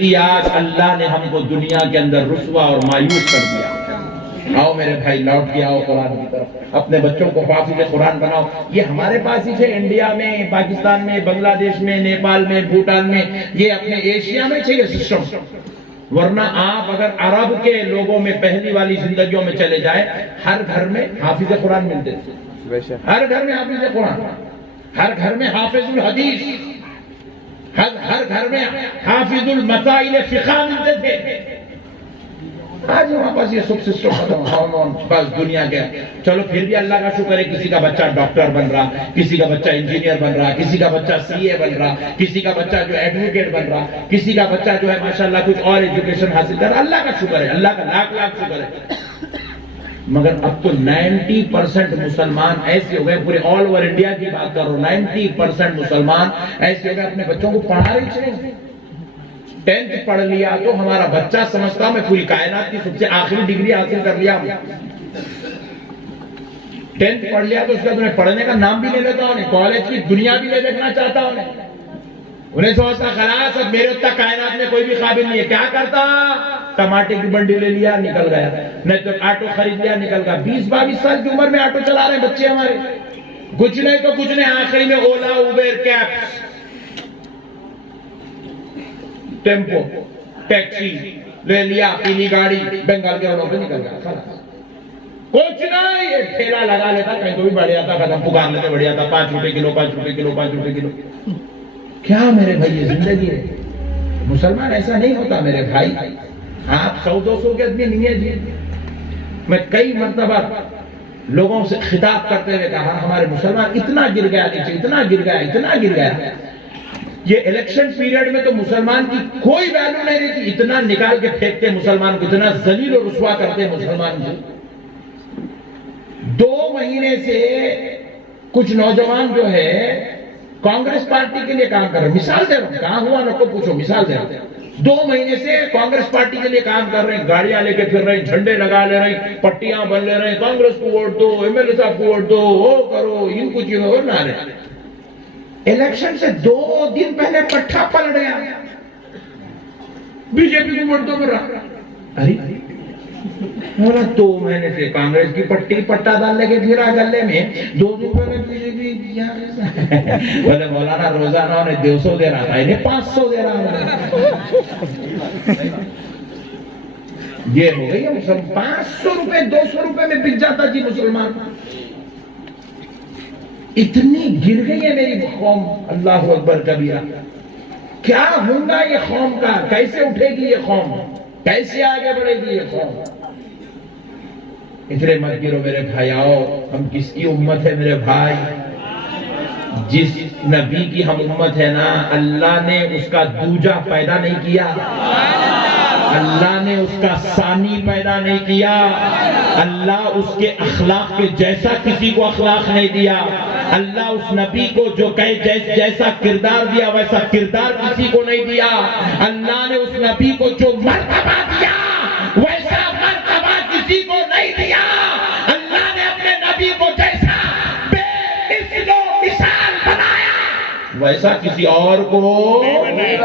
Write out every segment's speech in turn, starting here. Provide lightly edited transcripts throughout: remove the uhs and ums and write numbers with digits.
کہ آج اللہ نے ہم کو دنیا کے اندر رسوا اور مایوس کر دیا. آؤ میرے بھائی لوٹ کے آؤ قرآن کی طرف, اپنے بچوں کو حافظ قرآن بناؤ. یہ ہمارے پاس ہی ہے, انڈیا میں, پاکستان میں, بنگلہ دیش میں, نیپال میں, بھوٹان میں, یہ اپنے ایشیا میں چاہیے سسٹم. ورنہ آپ اگر عرب کے لوگوں میں پہلی والی زندگیوں میں چلے جائیں, ہر گھر میں حافظ قرآن ملتے تھے, ہر گھر میں حافظ قرآن, ہر گھر میں حافظ الحدیث, ہر گھر میں حافظ المسائل فقہ ملتے تھے. آج ہمارے پاس یہ سب سسٹم ختم, بس دنیا کے. چلو پھر بھی اللہ کا شکر ہے, کسی کا بچہ ڈاکٹر بن رہا, کسی کا بچہ انجینئر بن رہا, کسی کا بچہ سی اے بن رہا, کسی کا بچہ جو ایڈوکیٹ بن رہا, کسی کا بچہ جو ہے ماشاءاللہ کچھ اور ایجوکیشن حاصل کر رہا. اللہ کا شکر ہے, اللہ کا لاکھ لاکھ شکر ہے. مگر اب تو 90% مسلمان ایسے ہو گئے, پورے آل اوور انڈیا کی بات کر رہا ہوں, 90% مسلمان ایسے ہو گئے اپنے بچوں کو پڑھا رہے ہیں. 10th پڑھ لیا تو ہمارا بچہ سمجھتا ہوں میں پوری کائنات کی سب سے آخری ڈگری حاصل کر لیا. 10th پڑھ لیا تو اس کا تمہیں پڑھنے کا نام بھی لے لیتا ہوں, کالج کی دنیا بھی لے دیکھنا چاہتا ہوں. انہیں سوچتا خلاص اب میرے اتنا کائنات میں کوئی بھی قابل نہیں ہے. کیا کرتا, ٹماٹر کی بنڈی لے لیا نکل گیا, نہیں تو آٹو خرید لیا نکل گیا. 20-22 سال کی عمر میں آٹو چلا رہے ہیں بچے ہمارے, کچھ نہیں تو کچھ نہیں, آخری میں اولا, اوبر, کیب, ٹیمپو, ٹیکسی لے لیا, پیلی گاڑی, بنگال کے روڈوں پہ نکل گیا. کچھ نہیں, یہ ٹھیلا لگا لیتا, کہیں تو بھی بڑھ جاتا, ختم پکار لیتے بڑھ جاتا, 5 روپے کلو, 5 روپے کلو, 5 روپے کلو. کیا میرے بھائی یہ زندگی ہے؟ مسلمان ایسا نہیں ہوتا میرے بھائی. آپ 100-200 کے آدمی نہیں ہے جی. میں کئی مرتبہ لوگوں سے خطاب کرتے ہوئے کہا ہمارے مسلمان اتنا گر گیا, اتنا گر گیا, اتنا گر گیا. یہ الیکشن پیریڈ میں تو مسلمان کی کوئی ویلیو نہیں رہتی, اتنا نکال کے پھینکتے مسلمان کو, اتنا ذلیل و رسوا کرتے مسلمان کو. 2 مہینے سے کچھ نوجوان جو ہے کانگریس پارٹی کے لیے کام کر رہے ہیں. مثال دے رہا ہوں, کہاں ہوا نہ کو پوچھو, مثال دے رہا ہوں. 2 مہینے سے کانگریس پارٹی کے لیے کام کر رہے ہیں, گاڑیاں لے کے پھر رہے ہیں, جھنڈے لگا لے رہے ہیں, پٹیاں بن لے رہے ہیں, کانگریس کو ووٹ دو, ایم ایل اے صاحب کو ووٹ دو, وہ کرو, ان کو چیزوں اور نہ رہے. الیکشن سے 2 دن پہلے پٹھا پلٹ گیا, بی جے پی کو ووٹ دو کر رہا. ارے 2 مہینے سے کانگریس کی پٹی پٹا ڈال لے کے پھرا گلے میں, 2 دن پہلے بی جے پی دیا. بولے مولانا روزانہ انہیں 200 دے رہا تھا, انہیں 500 دے رہا تھا. یہ ہو گئی ہے 500 روپے 200 روپے میں بک جاتا جی مسلمان. اتنی گر گئی ہے میری قوم, اللہ اکبر کبیرہ. کیا ہوگا یہ قوم کا, کیسے اٹھے گی یہ قوم, کیسے آگے بڑھے گی یہ قوم. اتنے مت گرو میرے بھائی. آؤ, ہم کس کی امت ہے میرے بھائی؟ جس نبی کی ہم امت ہے نا, اللہ نے اس کا دوجا پیدا نہیں کیا, اللہ نے اس کا ثانی پیدا نہیں کیا, اللہ اس کے اخلاق کے جیسا کسی کو اخلاق نہیں دیا. اللہ اس نبی کو جو جیسا کردار دیا ویسا کردار کسی کو نہیں دیا. اللہ نے اس نبی کو جو مرتبہ دیا ویسا مرتبہ کسی کو نہیں دیا. اللہ نے اپنے نبی کو جیسا بے مثل و مثال بنایا ویسا کسی اور کو نہیں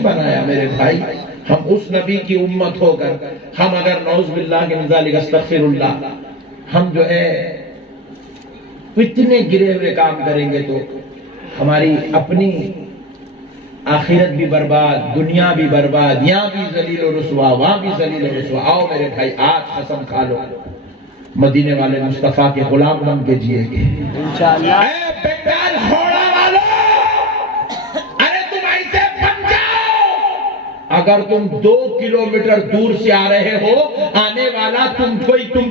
بنایا میرے بھائی. ہم اس نبی کی امت ہو کر ہم اگر نعوذ باللہ من ذالک استغفر اللہ, ہم جو ہے اتنے گرے ہوئے کام کریں گے تو ہماری اپنی آخرت بھی برباد, دنیا بھی برباد, یہاں بھی ذلیل و رسوا, وہاں بھی ذلیل و رسوا. آؤ میرے بھائی, آج قسم کھا لو مدینے والے مصطفیٰ کے غلام بن کے جیے گے انشاءاللہ. اے بنگال ہوڑا والو, ارے تم ایسے بن جاؤ, اگر تم 2 کلومیٹر دور سے آ رہے ہو, آنے والا تم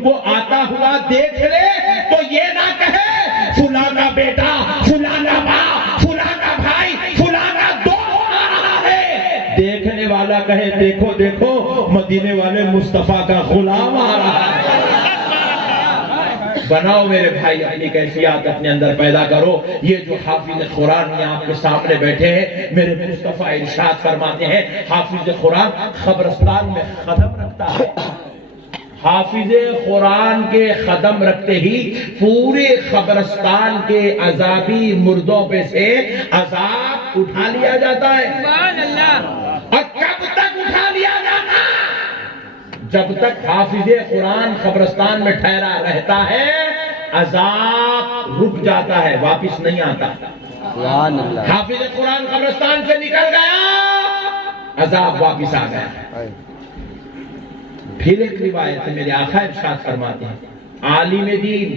کو آتا ہوا دیکھ لے تو یہ نہ کہے فلانا بیٹا, فلانا باپ, فلانا بھائی, فلانا دوست آ رہا ہے. دیکھنے والا کہے دیکھو دیکھو مدینے والے مصطفیٰ کا غلام آ رہا ہے. بناؤ میرے بھائی, اپنی کیفیات اپنے اندر پیدا کرو. یہ جو حافظ قرآن یہاں آپ کے سامنے بیٹھے ہیں, میرے مصطفیٰ ارشاد فرماتے ہیں حافظ قرآن قبرستان میں قدم رکھتا ہے. حافظ قرآن کے قدم رکھتے ہی پورے قبرستان کے عذابی مردوں پہ سے عذاب اٹھا لیا جاتا ہے. سبحان اللہ. جب تک حافظ قرآن قبرستان میں ٹھہرا رہتا ہے عذاب رک جاتا ہے، واپس نہیں آتا۔ حافظ قرآن قبرستان سے نکل گیا، عذاب واپس آ گیا۔ پھر ایک روایت ہے، میرے آقا ارشاد فرماتے ہیں عالم دین،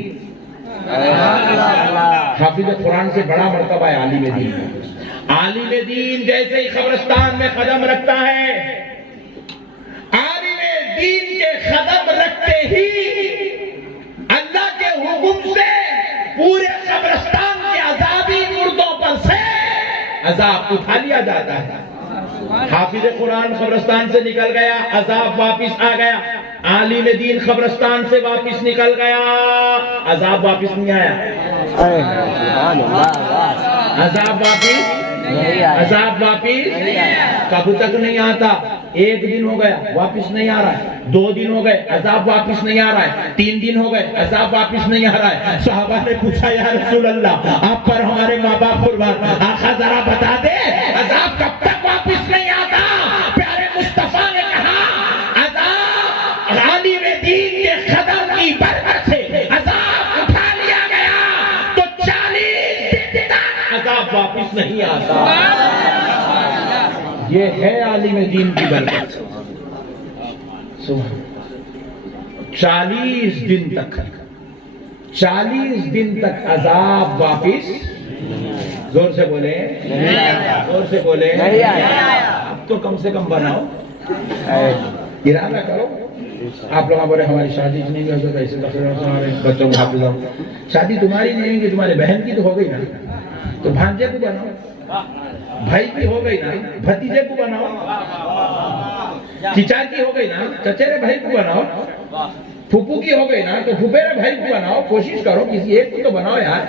حافظ قرآن سے بڑا مرتبہ ہے عالم دین۔ عالم دین جیسے ہی قبرستان میں قدم رکھتا ہے، عالم دین کے قدم رکھتے ہی اللہ کے حکم سے پورے قبرستان کے عذابی مردوں پر سے عذاب اٹھا لیا جاتا ہے۔ حافظ قرآن قبرستان سے نکل گیا، عذاب واپس آ گیا۔ عالم دین قبرستان سے واپس نکل گیا، عذاب واپس نہیں آیا۔ عذاب واپس کب تک نہیں آتا؟ ایک دن ہو گیا واپس نہیں آ رہا ہے، 2 دن ہو گئے عذاب واپس نہیں آ رہا ہے، 3 دن ہو گئے عذاب واپس نہیں آ رہا ہے۔ صحابہ نے پوچھا یا رسول اللہ آپ پر ہمارے ماں باپ قربان، آقا ذرا بتا دے عذاب کب تک واپس نہیں آتا؟ پیارے مصطفیٰ نے کہا عذاب عالم دین کے قدم کی برکت سے عذاب اٹھا لیا گیا تو 40 دن تک عذاب واپس نہیں آتا۔ یہ ہے عالم دین کی برکت۔ 40 دن تک عذاب واپس، زور سے بولے، زور سے بولے، اب تو کم سے کم بناؤ، ارادہ کرو۔ آپ لوگ بولے ہماری شادی نہیں ہوئی تو ایسے ہمارے بچوں کو حافظ، شادی تمہاری نہیں ہوئی، تمہارے بہن کی تو ہو گئی نا، تو بھانجے کو بناؤ، بھائی کی ہو گئی نا بھتیجے کو بناؤ، چچا کی ہو گئی نا چچیرے بھائی کو بناؤ، پھوپھو کی ہو گئی نا تو پھوپھیرے بھائی کو بناؤ، کوشش کرو کسی ایک کو تو بناؤ یار۔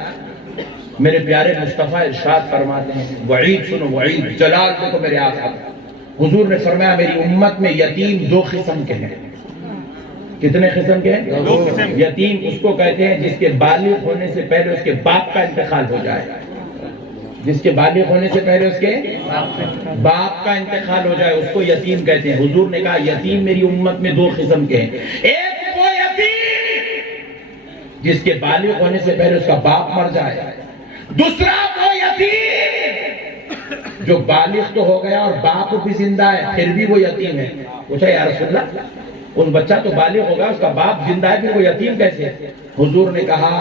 میرے پیارے مصطفیٰ ارشاد فرماتے ہیں، وعید سنو، وعید جلال کو میرے آقا، حضور نے فرمایا میری امت میں یتیم 2 قسم کے ہیں۔ کتنے قسم کے ہیں؟ 2 قسم۔ یتیم اس کو کہتے ہیں جس کے بالغ ہونے سے پہلے اس کے باپ کا انتقال ہو جائے، جس کے بالغ ہونے سے پہلے اس کے باپ کا انتقال ہو جائے، اس کو یتیم کہتے ہیں۔ حضور نے کہا یتیم میری امت میں 2 قسم کے ہیں، ایک وہ یتیم جس کے بالغ ہونے سے پہلے اس کا باپ مر جائے، دوسرا وہ یتیم جو بالغ تو ہو گیا اور باپ بھی زندہ ہے پھر بھی وہ یتیم ہے۔ پوچھا یا رسول اللہ اس بچہ تو بالغ ہوگا اس کا باپ زندہ ہے پھر وہ یتیم کیسے ہے؟ حضور نے کہا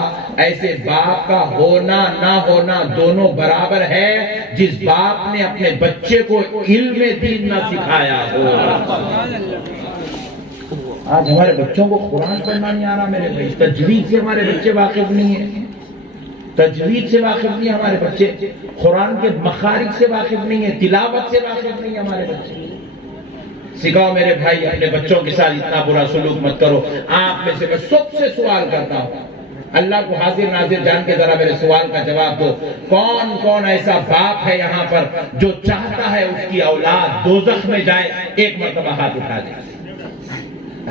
ایسے باپ کا ہونا نہ ہونا دونوں برابر ہے جس باپ نے اپنے بچے کو علم دین نہ سکھایا ہو۔ آج ہمارے بچوں کو قرآن پڑھنا نہیں آ رہا میرے بھائی، تجوید سے ہمارے بچے واقف نہیں ہیں، تجوید سے واقف نہیں ہمارے بچے، قرآن کے مخارج سے واقف نہیں ہیں، تلاوت سے واقف نہیں ہمارے بچے۔ سکھاؤ میرے بھائی، اپنے بچوں کے ساتھ اتنا برا سلوک مت کرو۔ آپ میں سے میں سب سے سوال کرتا ہوں، اللہ کو حاضر ناظر جان کے ذرا میرے سوال کا جواب دو، کون کون ایسا باپ ہے یہاں پر جو چاہتا ہے اس کی اولاد دوزخ میں جائے؟ ایک مرتبہ ہاتھ اٹھا دے۔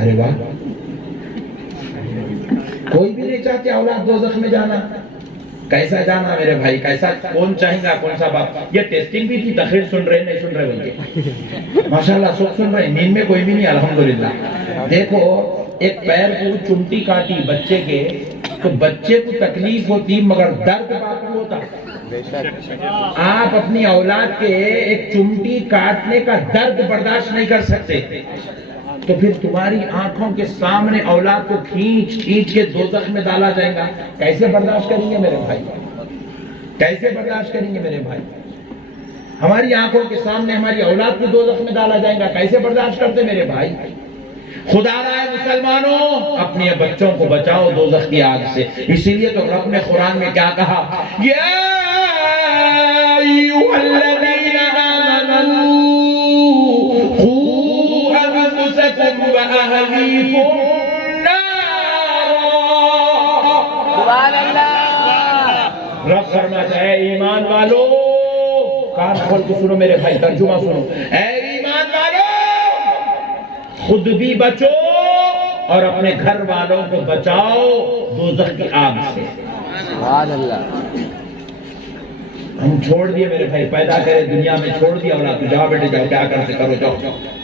ارے واہ، کوئی بھی نہیں چاہتے اولاد دوزخ میں جانا؟ کیسا جانا میرے بھائی، کیسا، کون چاہیں گا، کون سا باپ؟ یہ ٹیسٹنگ بھی تھی، تقریر سن رہے نہیں سن رہے بلکہ ماشاءاللہ سب سن رہے ہیں، نیند میں کوئی بھی نہیں الحمدللہ۔ دیکھو ایک پیر کو چمٹی کاٹی بچے کے تو بچے کو تکلیف ہوتی مگر درد باپ کو ہوتا۔ آپ اپنی اولاد کے ایک چمٹی کاٹنے کا درد برداشت نہیں کر سکتے تو پھر تمہاری آنکھوں کے سامنے اولاد کو کھینچ کے دوزخ میں ڈالا جائے گا، کیسے برداشت کریں گے میرے بھائی؟ کیسے برداشت کریں گے میرے بھائی؟ ہماری آنکھوں کے سامنے ہماری اولاد کو دوزخ میں ڈالا جائے گا، کیسے برداشت کرتے میرے بھائی؟ خدا رائے مسلمانوں اپنے بچوں کو بچاؤ دوزخ کی آگ سے۔ اسی لیے تو رب نے قرآن میں کیا کہا، یا ایھا الذین آمنوا وَأَهْلِيكُمْ نَارًا۔ سبحان اللہ۔ رب فرماتا ہے اے ایمان والو، کان کھول کے سنو میرے بھائی، ترجمہ سنو، اے ایمان والو خود بھی بچو اور اپنے گھر والوں کو بچاؤ دوزخ کی آگ سے۔ سبحان اللہ۔ ہم چھوڑ دیے میرے بھائی، پیدا کرے دنیا میں چھوڑ دیا اولاد، تو جاؤ بیٹے جاؤ، کیا کرتے کرو جاؤ۔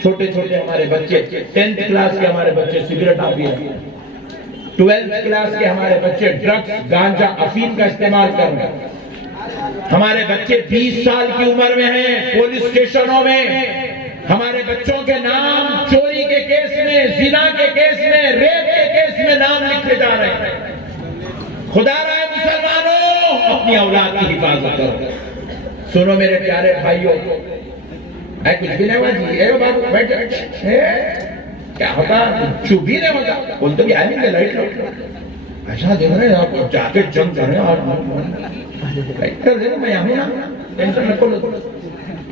چھوٹے چھوٹے ہمارے بچے 10th کلاس کے ہمارے بچے سگریٹ پی رہے ہیں، 12th کلاس کے ہمارے بچے ڈرگس گانجا افیم کا استعمال کر رہے ہیں، ہمارے بچے 20 سال کی عمر میں ہیں پولیس اسٹیشنوں میں، ہمارے بچوں کے نام چوری کے کیس میں، زنا کے کیس میں، ریپ کے کیس میں نام لکھے جا رہے ہیں۔ خدا رہا مسلمانوں اپنی اولاد کی حفاظت کرو۔ سنو میرے پیارے بھائیوں، کچھ بھی نہیں ہوا جی، اے بابو بیٹھ کیا ہوتا چپ بھی نہیں ہوتا، بولتے بھی آئیں گے لائٹ لو، ایسا دیکھ رہے ہیں آپ جا کے جنگ کر رہے ہیں اور لائٹ کر دیں میں آؤں نا، ٹینشن نہ کرو۔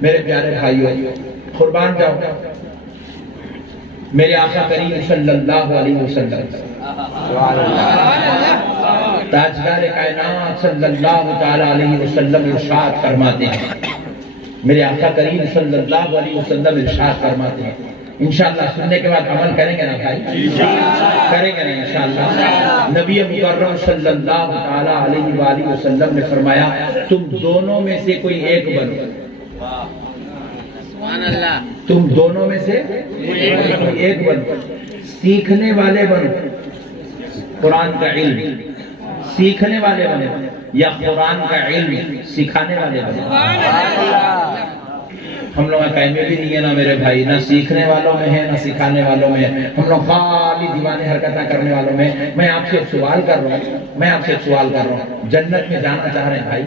میرے پیارے بھائیوں قربان جاؤ میرے آقا کریم صلی اللہ علیہ وسلم، تاجدار کائنات صلی اللہ تعالی علیہ وسلم ارشاد فرماتے ہیں، میرے آقا کریم صلی اللہ علیہ وسلم ارشاد فرماتے ہیں، انشاءاللہ سننے کے بعد عمل کریں گے نا بھائی، کریں گے نا انشاءاللہ۔ نبی مکرم صلی اللہ تعالی علیہ وآلہ وسلم نے فرمایا تم دونوں میں سے کوئی ایک بنو، تم دونوں میں سے ایک بنو، سیکھنے والے بنو، قرآن کا علم سیکھنے والے بنو، یا قرآن کا علم سکھانے والے بنو۔ ہم لوگ کہیں میں بھی نہیں ہے نا میرے بھائی، نہ سیکھنے والوں میں ہے نہ سکھانے والوں میں ہے، ہم لوگ خالی دیوانے حرکتیں کرنے والوں میں۔ میں آپ سے ایک سوال کر رہا ہوں، جنت میں جانا چاہ رہے ہیں بھائی؟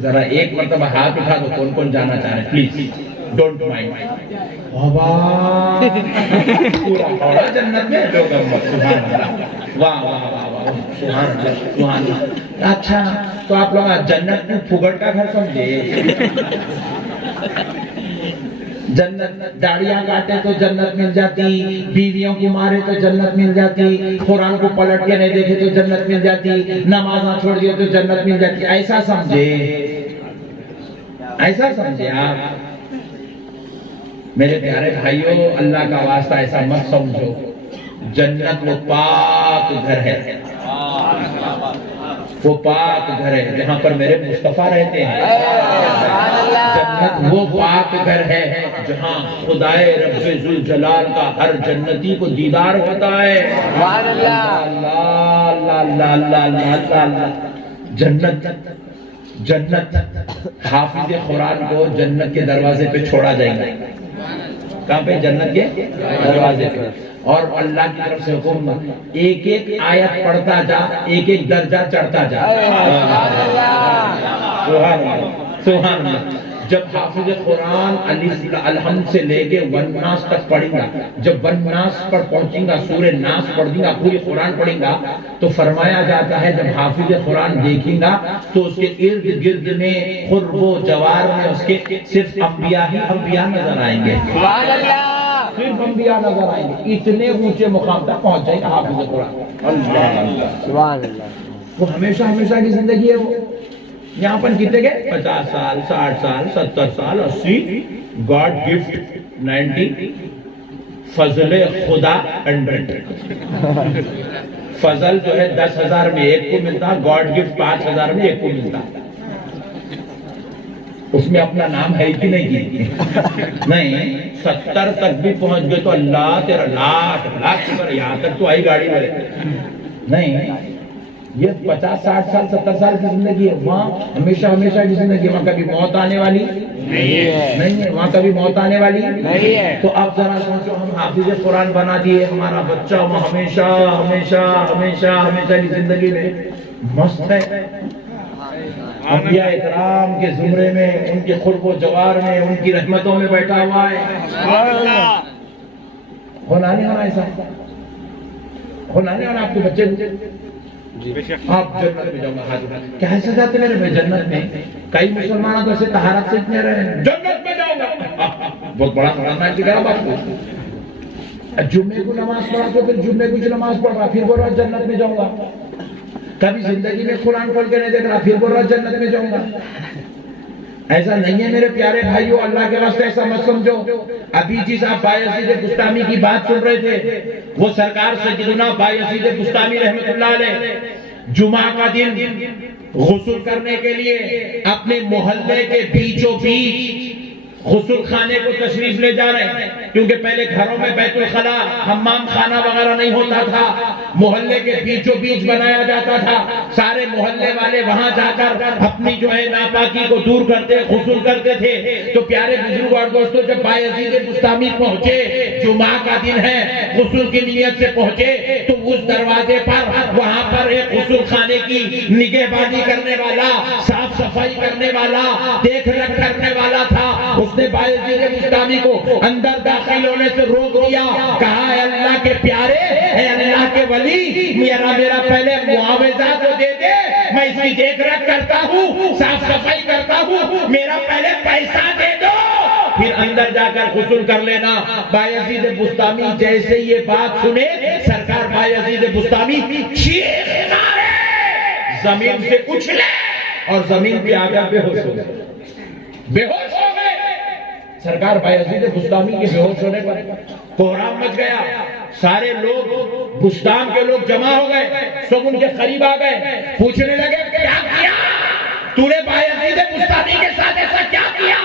ذرا ایک مرتبہ ہاتھ اٹھا دو، کون کون جانا چاہ رہے ہیں پلیز، ڈونٹ مائنڈ۔ پورا ہوڑا جنت میں، سبحان اللہ، واہ واہ واہ واہ، سبحان اللہ سبحان اللہ۔ اچھا تو آپ لوگ جنت میں پھگڑ کا گھر سمجھے، جنت داڑیاں کاٹے تو جنت مل جاتی، بیویوں کو مارے تو جنت مل جاتی، قرآن کو پلٹ کے نہیں دیکھے تو جنت مل جاتی، نماز نہ چھوڑ دیے تو جنت مل جاتی، ایسا سمجھے، ایسا سمجھے آپ؟ میرے پیارے بھائیوں اللہ کا واسطہ ایسا مت سمجھو، جنت وہ پاک گھر ہے، وہ پاک گھر ہے جہاں پر میرے مصطفیٰ رہتے ہیں، جنت وہ پاک گھر ہے جہاں خدائے رب ذوالجلال کا ہر جنتی کو دیدار ہوتا ہے۔ اللہ اللہ اللہ اللہ اللہ، جنت جنت حافظ قرآن کو جنت کے دروازے پہ چھوڑا جائے گا، کہاں پہ؟ جنت کے دروازے پہ، اور اللہ کی طرف سے حکم ایک ایک آیت پڑھتا جا، ایک ایک درجہ چڑھتا جا۔ سبحان اللہ سبحان اللہ۔ جب حافظ قرآن الحمد سے لے کے والناس تک پڑھیں گا، جب والناس پر پہنچیں گا، سورہ ناس پڑھیں گا، پوری قرآن پڑھیں گا، تو فرمایا جاتا ہے جب حافظ قرآن دیکھیں گا تو اس کے ارد گرد میں قرب و جوار میں اس کے صرف انبیاء ہی انبیاء نظر آئیں گے، صرف انبیاء نظر آئیں گے، اتنے اونچے مقام تک پہنچ جائے گا حافظ قرآن۔ اللہ، وہ ہمیشہ ہمیشہ کی زندگی ہے۔ وہ یہاں پر کتنے گئے؟ 50 سال 60 سال 70 سال 80، گاڈ گفٹ 90، فضل خدا 100۔ فضل جو ہے 10,000 میں ایک کو ملتا، گاڈ گفٹ 5,000 میں ایک کو ملتا۔ اس میں اپنا نام ہے کہ نہیں؟ نہیں، 70 تک بھی پہنچ گئے تو اللہ تیرا لاکھ لاکھ شکر، یہاں تک تو آئی گاڑی میں نہیں۔ یہ 50 60 سال 70 سال کی زندگی ہے، وہاں ہمیشہ ہمیشہ کی زندگی، وہاں کبھی موت آنے والی نہیں ہے، وہاں کبھی موت آنے والی نہیں ہے۔ تو اب ذرا سوچو، ہم حافظ قرآن بنا دیے، ہمارا بچہ ہمیشہ ہمیشہ ہمیشہ ہمیشہ کی زندگی میں مست ہے، انبیاء اکرام کے زمرے میں، ان کے قرب و جوار میں، ان کی رحمتوں میں بیٹھا ہوا ہے۔ ہونا نہیں ہونا ایسا، ہونا نہیں ہونا آپ کے بچے آپ جنت میں جاؤں گا، کیا ایسا جاتے میرے بھائی جنت میں؟ کئی مسلمانوں تو ایسے طہارت سے اتنے رہے ہیں، جنت میں جاؤں گا، بہت بڑا خطرناک کی طرح بات کو، جمعے کو نماز پڑھا تو پھر جمعے کو نماز پڑھ رہا، پھر بول رہا جنت میں جاؤں گا، کبھی زندگی میں قرآن کھول کے نہیں دیکھ رہا، پھر بول رہا جنت میں جاؤں گا۔ ایسا نہیں ہے میرے پیارے بھائیوں، اللہ کے واسطے ایسا مت سمجھو۔ ابھی جس آپ بایزید بستامی کی بات سن رہے تھے، وہ سرکار سیدنا بایزید بستامی رحمت اللہ علیہ جمعہ کا دن غسل کرنے کے لیے اپنے محلے کے بیچوں بیچ غسل خانے کو تشریف لے جا رہے ہیں، کیونکہ پہلے گھروں میں بیت الخلا حمام خانہ وغیرہ نہیں ہوتا تھا، محلے کے بیچوں بیچ بنایا جاتا تھا، سارے محلے والے وہاں جا کر اپنی جو ہے ناپاکی کو دور کرتے غسل کرتے تھے۔ تو پیارے بزرگ اور دوستو، جب بایزید بسطامی پہنچے، جمعہ کا دن ہے، غسل کی نیت سے پہنچے، تو اس دروازے پر وہاں پر ایک غسل خانے کی نگہبانی کرنے والا، صاف صفائی کرنے والا، دیکھ رکھ کرنے والا تھا۔ اس نے بایزید بسطامی کو اندر داخل ہونے سے روک دیا، کہا اے اللہ کے پیارے، اے اللہ کے ولی، میرا پہلے معاوضہ تو دے دے، میں اس کی دیکھ رکھ کرتا ہوں، صاف صفائی کرتا ہوں، میرا پہلے پیسہ دے دو، پھر اندر جا کر غسل کر لینا۔ بایزید بسطامی جیسے یہ بات سنے، سرکار بایزید بسطامی چیخ مارے، زمین سے اچھلے اور زمین پہ آ کر بے ہوش ہو گئے، بے ہوش ہو گئے۔ سرکار بایزید بسطامی کے بے ہوش ہونے پر کوہرام مچ گیا، سارے لوگ بستان کے لوگ جمع ہو گئے، سب ان کے قریب آ گئے، پوچھنے لگے کیا کیا تو نے بایزید بسطامی کے ساتھ، ایسا کیا کیا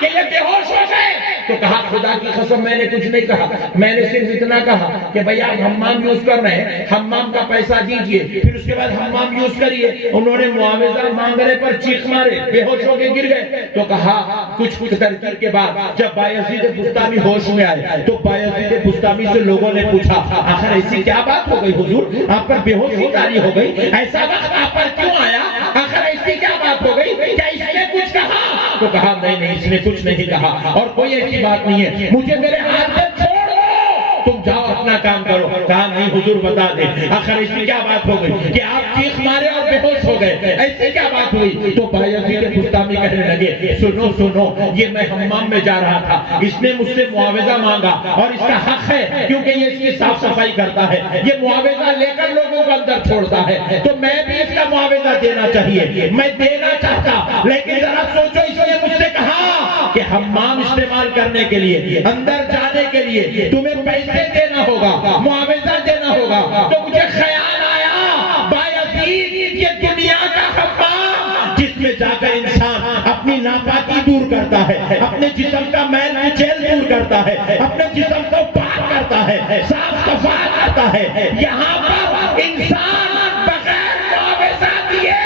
کہ یہ بے ہوش ہو گئے؟ تو کہا خدا کی قسم میں نے کچھ نہیں کہا، میں نے صرف اتنا کہا کہ بھئی آپ حمام یوز کر رہے ہیں، حمام کا پیسہ دیجئے، پھر اس کے بعد حمام یوز کریے۔ انہوں نے معاوضہ مانگنے پر چیخ مارے، بے ہوش ہو کے گر گئے۔ تو کہا کچھ ترکیب کے بعد جب بایزید بسطامی ہوش میں آئے تو بایزید بسطامی سے لوگوں نے پوچھا آخر ایسی کیا بات ہو گئی حضور، آپ پر بے ہوشی طاری ہو گئی، ایسا وقت آپ پر کیوں آیا، آخر ایسی کیا بات ہو گئی، کیا اس نے کچھ کہا؟ تو کہا نہیں اس نے کچھ نہیں کہا اور کوئی ایسی بات نہیں ہے، مجھے میرے ہاتھ سے چھوڑ دو، تم جاؤ اپنا کام کرو۔ کہا نہیں حضور بتا دے آخر ایسی کیا بات ہو گئی کہ آپ چیخ مارے اور بے ہوش ہو گئے، ایسی کیا بات ہوئی؟ تو بایزید بسطامی کہنے لگے سنو یہ میں حمام میں جا رہا تھا، اس نے مجھ سے معاوضہ مانگا اور اس کا حق ہے کیونکہ یہ اس کی صاف صفائی کرتا ہے، یہ معاوضہ لے کر لوگوں کو اندر چھوڑتا ہے، تو میں بھی اس کا معاوضہ دینا چاہیے، میں دینا چاہتا، لیکن ذرا سوچو اس نے مجھ سے کہا کہ حمام استعمال کرنے کے لیے، اندر جانے کے لیے تمہیں پیسے دینا ہوگا، معاوضہ دینا ہوگا، تو مجھے خیال آیا بایزید یہ دنیا کا حمام جس میں جا کر انسان اپنی ناپاکی دور کرتا ہے، اپنے جسم کا میل کچیل دور کرتا ہے، اپنے جسم کو پاک کرتا ہے، صاف صفائی کرتا ہے، یہاں پر انسان بغیر معاوضہ دیے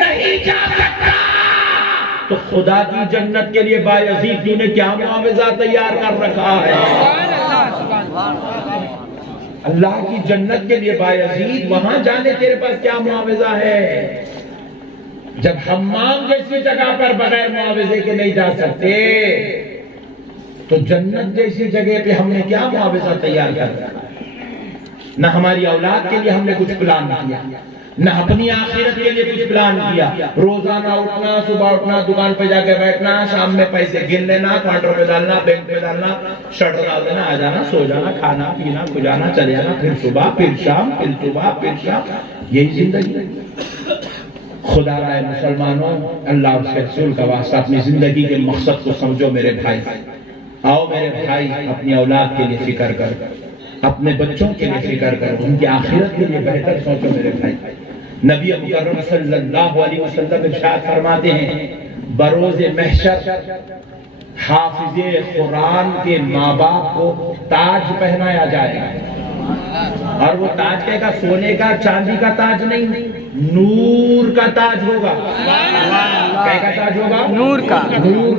نہیں جا سکتا۔ تو خدا کی جنت کے لیے بایزید نے کیا معاوضہ تیار کر رکھا ہے؟ اللہ کی جنت کے لیے بایزید وہاں جانے تیرے پاس کیا معاوضہ ہے؟ جب حمام جیسی جگہ پر بغیر معاوضے کے نہیں جا سکتے تو جنت جیسی جگہ پہ ہم نے کیا معاوضہ تیار کر رکھا؟ نہ ہماری اولاد کے لیے ہم نے کچھ پلان کیا، نہ اپنی آخرت کے لیے کچھ پلان کیا، روزانہ اٹھنا، صبح اٹھنا، دکان پہ جا کے بیٹھنا، شام میں پیسے گن لینا، کاؤنٹر پہ ڈالنا، بینک پہ ڈالنا، شرٹ ڈال دینا، آ جانا، سو جانا، کھانا پینا، کھجانا، چلے جانا، پھر صبح پھر شام پھر صبح پھر شام، یہی زندگی۔ خدا رائے مسلمانوں، اللہ اور اس کے رسول کا واسطہ اپنی زندگی کے مقصد کو سمجھو میرے بھائی، آؤ میرے بھائی اپنی اولاد کے لیے فکر کر، اپنے بچوں کے لیے فکر کر، ان کی آخرت کے لیے بہتر سوچو میرے بھائی۔ نبی مکرم صلی اللہ علیہ وسلم ارشاد فرماتے ہیں بروز محشر حافظ قرآن کے ماں باپ کو تاج پہنایا جائے گا، اور وہ تاج کہے گا سونے کا چاندی کا تاج نہیں، نور کا تاج ہوگا۔ کیا کا تاج ہوگا؟ نور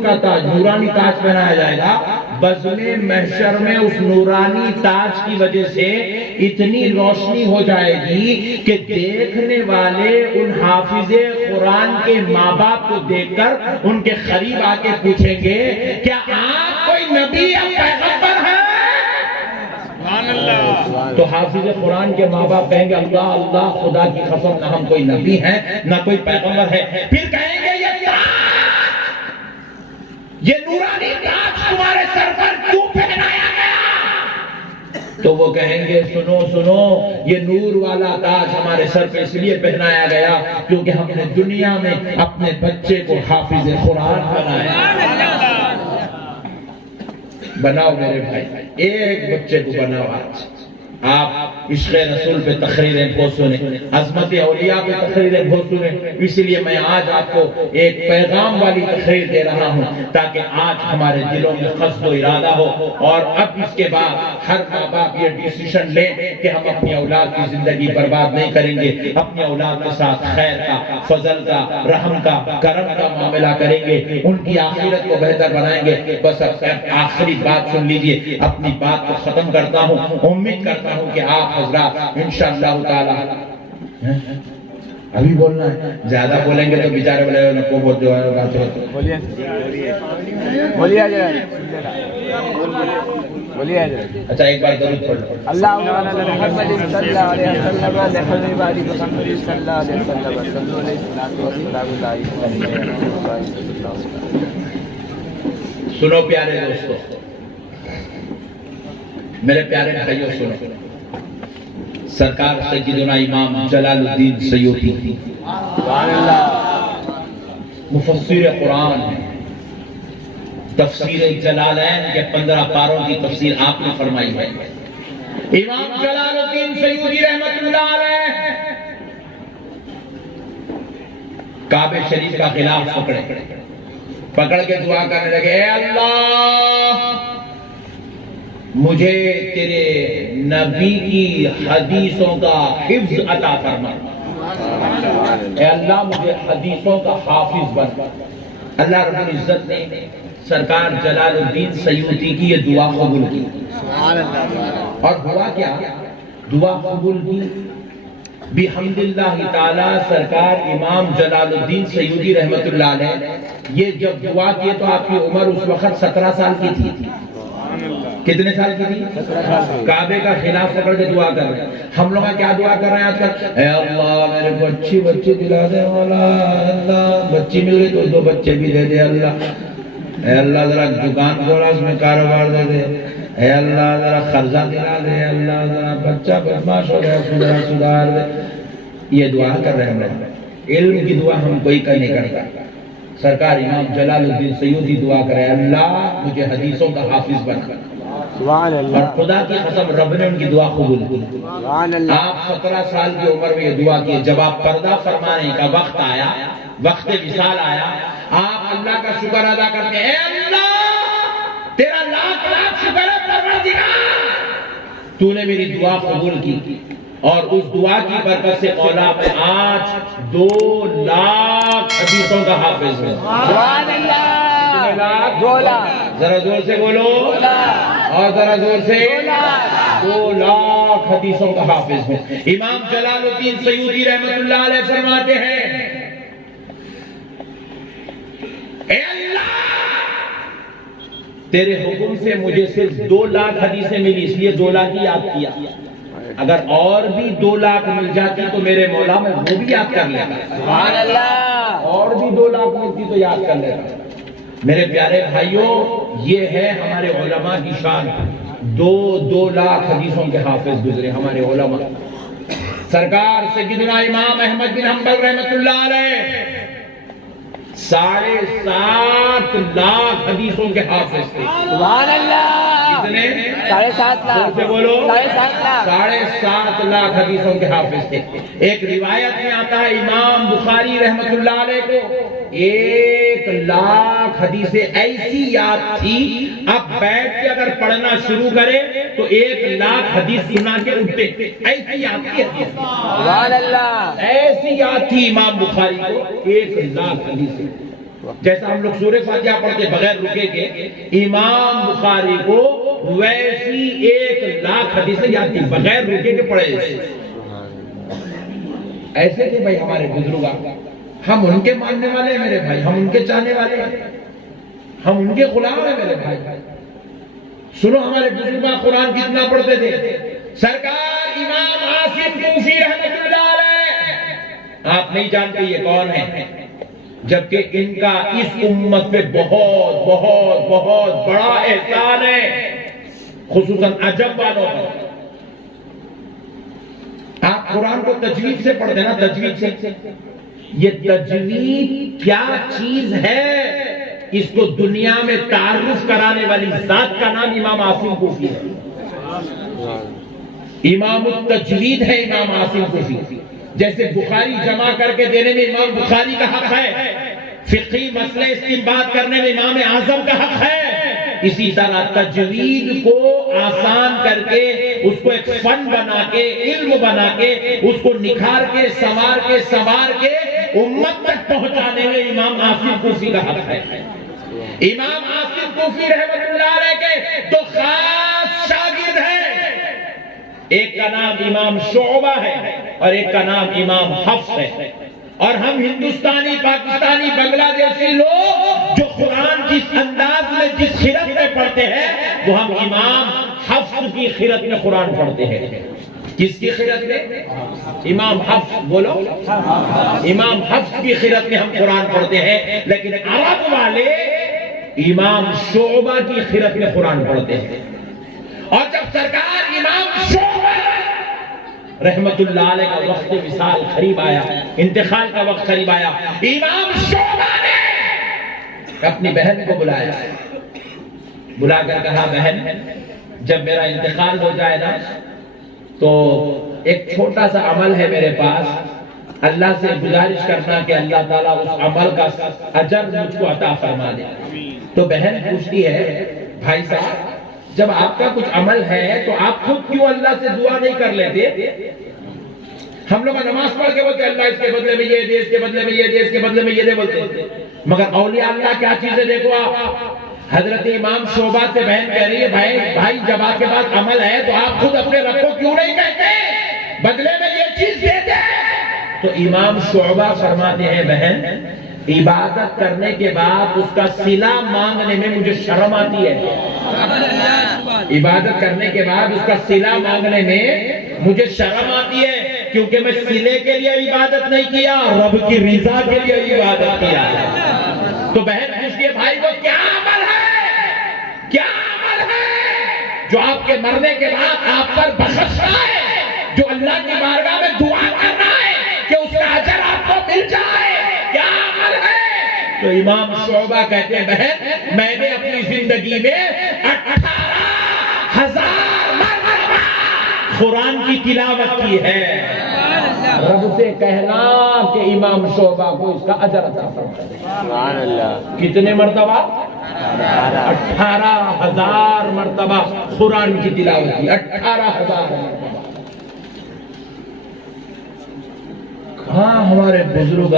کا تاج، نورانی تاج پہنایا جائے گا۔ بزم محشر میں اس نورانی تاج کی وجہ سے اتنی روشنی ہو جائے گی کہ دیکھنے والے ان حافظ قرآن کے ماں باپ کو دیکھ کر ان کے قریب آ کے پوچھیں گے کیا آپ کوئی نبی یا پیغمبر ہے؟ تو حافظ قرآن کے ماں باپ کہیں گے اللہ اللہ، خدا کی قسم نہ ہم کوئی نبی ہیں نہ کوئی پیغمبر ہے۔ پھر کہیں گے یہ نورانی تاج تمہارے سر پر کیوں پہنایا گیا؟ تو وہ کہیں گے سنو یہ نور والا تاج ہمارے سر پہ اس لیے پہنایا گیا کیونکہ ہم نے دنیا میں اپنے بچے کو حافظ قرآن بنایا۔ بناؤ میرے بھائی، ایک بچے کو بناؤ آج۔ آپ عشق رسول پہ تقریریں بہت سنے، عظمت اولیاء پہ تقریریں بہت سنے، اس لیے میں آج آپ کو ایک پیغام والی تقریر دے رہا ہوں تاکہ آج ہمارے دلوں میں قصد و ارادہ ہو، اور اب اس کے بعد ہر ماں باپ یہ ڈیسیشن لیں کہ ہم اپنی اولاد کی زندگی برباد نہیں کریں گے، اپنی اولاد کے ساتھ خیر کا، فضل کا، رحم کا، کرم کا معاملہ کریں گے، ان کی آخرت کو بہتر بنائیں گے۔ بس آخری بات سن لیجئے، اپنی بات کو ختم کرتا ہوں، امید کرتا ہوں کہ آپ حضرات انشاءاللہ تعالی ابھی بولنا ہے، زیادہ بولیں گے تو بیچارے بولے نکو بہت جو ہے بولیے بولیے۔ اچھا ایک بار درود پڑھ لو۔ اللہم علی محمد صلی اللہ علیہ وسلم لخلق باری محمد صلی اللہ علیہ وسلم صلی اللہ علیہ وسلم۔ سنو پیارے دوستو، میرے پیارے بھائیو سنو، سرکار سیدنا امام جلال الدین سیوطی مفسر قرآن ہے، تفسیر جلالین کے 15 پاروں کی تفسیر آپ نے فرمائی ہے۔ امام جلال الدین سیوطی رحمت اللہ علیہ کعبہ شریف کا غلاف پکڑ کے دعا کرنے لگے، اے اللہ مجھے تیرے نبی کی حدیثوں کا حفظ عطا فرما، اے اللہ مجھے حدیثوں کا حافظ بن۔ اللہ رب العزت نے سرکار جلال الدین سیوطی کی یہ دعا قبول کی، اور ہوا کیا؟ دعا قبول کی بحمد اللہ تعالی۔ سرکار امام جلال الدین سیوطی رحمت اللہ علیہ یہ جب دعا کیے تو آپ کی عمر اس وقت 17 سال کی تھی۔ کتنے سال کی تھی؟ کعبے کا خلاف پکڑ کے دعا کر رہے ہیں۔ ہم لوگ کیا دعا کر رہے ہیں آج کل؟ اے اللہ میرے کو اچھی بچی دلا دے مولا، اللہ بچی مل گئی تو 2 بچے بھی دے دے اللہ، اے اللہ ذرا دکان کھولا اس میں کاروبار دے دے، اے اللہ ذرا قرضہ دلا دے، اے اللہ ذرا بچہ بدماش ہو گیا ذرا سدھار دے۔ یہ دعا کر رہے ہیں ہم لوگ۔ علم کی دعا ہم کوئی نہیں کرتا۔ سرکار امام جلال الدین سیوطی دعا کرے، اللہ مجھے حدیثوں کا حافظ بنا۔ سبحان اور اللہ، خدا کی قسم رب نے ان کی دعا قبول کی۔ سبحان اللہ۔ آپ 17 سال کی عمر میں یہ دعا کی، جب آپ پردہ فرمانے کا وقت آیا، وقت وصال آیا، آپ اللہ کا شکر ادا کرتے ہیں، اے اللہ تیرا لاکھ لاکھ شکر ہے پروردگار، تو نے میری دعا قبول کی، اور اس دعا کی برکت سے مولا میں آج 2 لاکھ حدیثوں کا حافظ ہوں۔ سبحان اللہ۔ 2 لاکھ، ذرا زور سے بولو، اور ذرا زور سے، 2 لاکھ حدیثوں کا حافظ ہوں۔ امام جلال الدین سیوطی رحمت اللہ علیہ فرماتے ہیں، اے اللہ تیرے حکم سے مجھے صرف 2 لاکھ حدیثیں ملی، اس لیے 2 لاکھ ہی یاد کیا، اگر اور بھی 2 لاکھ مل جاتی تو میرے مولا میں وہ بھی یاد کر لیتا۔ سبحان اللہ۔ اور بھی 2 لاکھ ملتی تو یاد کر لیتا۔ میرے پیارے بھائیوں، یہ ہے ہمارے علماء کی شان، 2 لاکھ حدیثوں کے حافظ گزرے ہمارے علماء۔ سرکار سیدنا امام احمد بن حنبل رحمت اللہ علیہ 7.5 لاکھ حدیثوں کے حافظ تھے۔ سبحان اللہ۔ کتنے؟ 7.5 لاکھ۔ سے بولو، 7.5 لاکھ۔ 7.5 لاکھ حدیثوں کے حافظ تھے۔ ایک روایت میں آتا ہے امام بخاری رحمت اللہ علیہ کو 1 لاکھ حدیثیں ایسی یاد تھی، اب بیٹھ کے اگر پڑھنا شروع کرے تو 1 لاکھ حدیث سنا کے اٹھتے، ایسی یاد تھی حدیث۔ سبحان اللہ۔ ایسی یاد تھی امام بخاری کو 1 لاکھ حدیثیں، جیسا ہم لوگ سورہ فاتحہ پڑھتے بغیر رکے کے، امام بخاری کو ویسی 1 لاکھ حدیثیں یاد تھی بغیر رکے کے پڑھے۔ ایسے تھے بھائی ہمارے بزرگ، ہم ان کے ماننے والے ہیں میرے بھائی، ہم ان کے چاہنے والے ہیں، ہم ان کے غلام ہیں میرے بھائی۔ سنو ہمارے بزرگ قرآن کتنا پڑھتے تھے۔ سرکار امام عاصم کوفی رحمت اللہ علیہ، آپ نہیں جانتے یہ کون ہے، جبکہ ان کا اس امت پہ بہت بہت بہت بڑا احسان ہے، خصوصاً عجب والوں پر۔ آپ قرآن کو تجوید سے پڑھتے ہیں نا، تجوید سے، یہ تجوید کیا چیز ہے، اس کو دنیا میں تعارف کرانے والی ذات کا نام امام عاصم کوفی ہے۔ امام التجوید ہے امام عاصم کوفی. جیسے بخاری جمع کر کے دینے میں امام بخاری کا حق ہے، فقہی مسئلے استنباط کرنے میں امام اعظم کا حق ہے، اسی طرح تجوید کو آسان کر کے اس کو ایک فن بنا کے علم بنا کے اس کو نکھار کے سنوار کے امت تک پہنچانے میں امام عاصم کوفی کا حق ہے. امام عاصم کوفی رحمۃ اللہ علیہ کے دو خاص شاگرد ہیں، ایک کا نام امام شعبہ ہے اور ایک کا نام امام حفص ہے. اور ہم ہندوستانی، پاکستانی، بنگلہ دیشی لوگ جو قرآن جس انداز میں جس خرت میں پڑھتے ہیں وہ ہم امام حفص کی خرت میں قرآن پڑھتے ہیں. کس کی خرت میں؟ امام حفص. بولو، امام حفص کی خرت میں ہم قرآن پڑھتے ہیں. لیکن عرب والے امام شعبہ کی خرت میں قرآن پڑھتے ہیں. اور جب سرکار امام شعبہ رحمت اللہ علیہ کا وقت وصال قریب آیا، انتقال کا وقت قریب آیا، امام شعبہ نے اپنی بہن کو بلایا، بلا کر کہا بہن جب میرا انتقال ہو جائے نا تو ایک چھوٹا سا عمل ہے میرے پاس، اللہ سے گزارش کرنا کہ اللہ تعالیٰ اس عمل کا اجر مجھ کو عطا فرما دے. تو بہن پوچھتی ہے بھائی صاحب جب آپ کا کچھ عمل ہے تو آپ خود کیوں اللہ سے دعا نہیں کر لیتے؟ ہم لوگ نماز پڑھ کے بولتے اللہ اس کے بدلے میں یہ دے، اس کے بدلے میں یہ دے، اس کے بدلے میں یہ دے بولتے ہیں. مگر اولیاء اللہ کیا چیزیں دیکھو آپ. حضرت امام شعبہ سے بہن کہہ رہی ہے بھائی جب آپ کے پاس عمل ہے تو آپ خود اپنے رب کو کیوں نہیں کہتے بدلے میں یہ چیز دے دے؟ تو امام شعبہ فرماتے ہیں بہن عبادت کرنے کے بعد اس کا صلہ مانگنے میں مجھے شرم آتی ہے. عبادت کرنے کے بعد اس کا صلہ مانگنے میں مجھے شرم آتی ہے، کیونکہ میں صلے کے لیے عبادت نہیں کیا، رب کی رضا کے لیے عبادت کیا. تو بہن پوچھتی ہے بھائی وہ کیا عمل ہے، کیا عمل ہے جو آپ کے مرنے کے بعد آپ پر بخشنا ہے، جو اللہ کی بارگاہ میں دعا کرنا ہے کہ اس کا اجر آپ کو مل جائے، کیا عمل ہے؟ تو امام شعبہ کہتے ہیں بہن میں نے اپنی زندگی میں 18,000 مرتبہ قرآن کی تلاوت کی ہے. رب سے کہنا کہ امام شعبہ کو اس کا اجر عطا فرما دے. سبحان اللہ. کتنے مرتبہ؟ 18,000 مرتبہ قرآن کی تلاوت کی. 18,000 مرتبہ. کہاں ہمارے بزرگ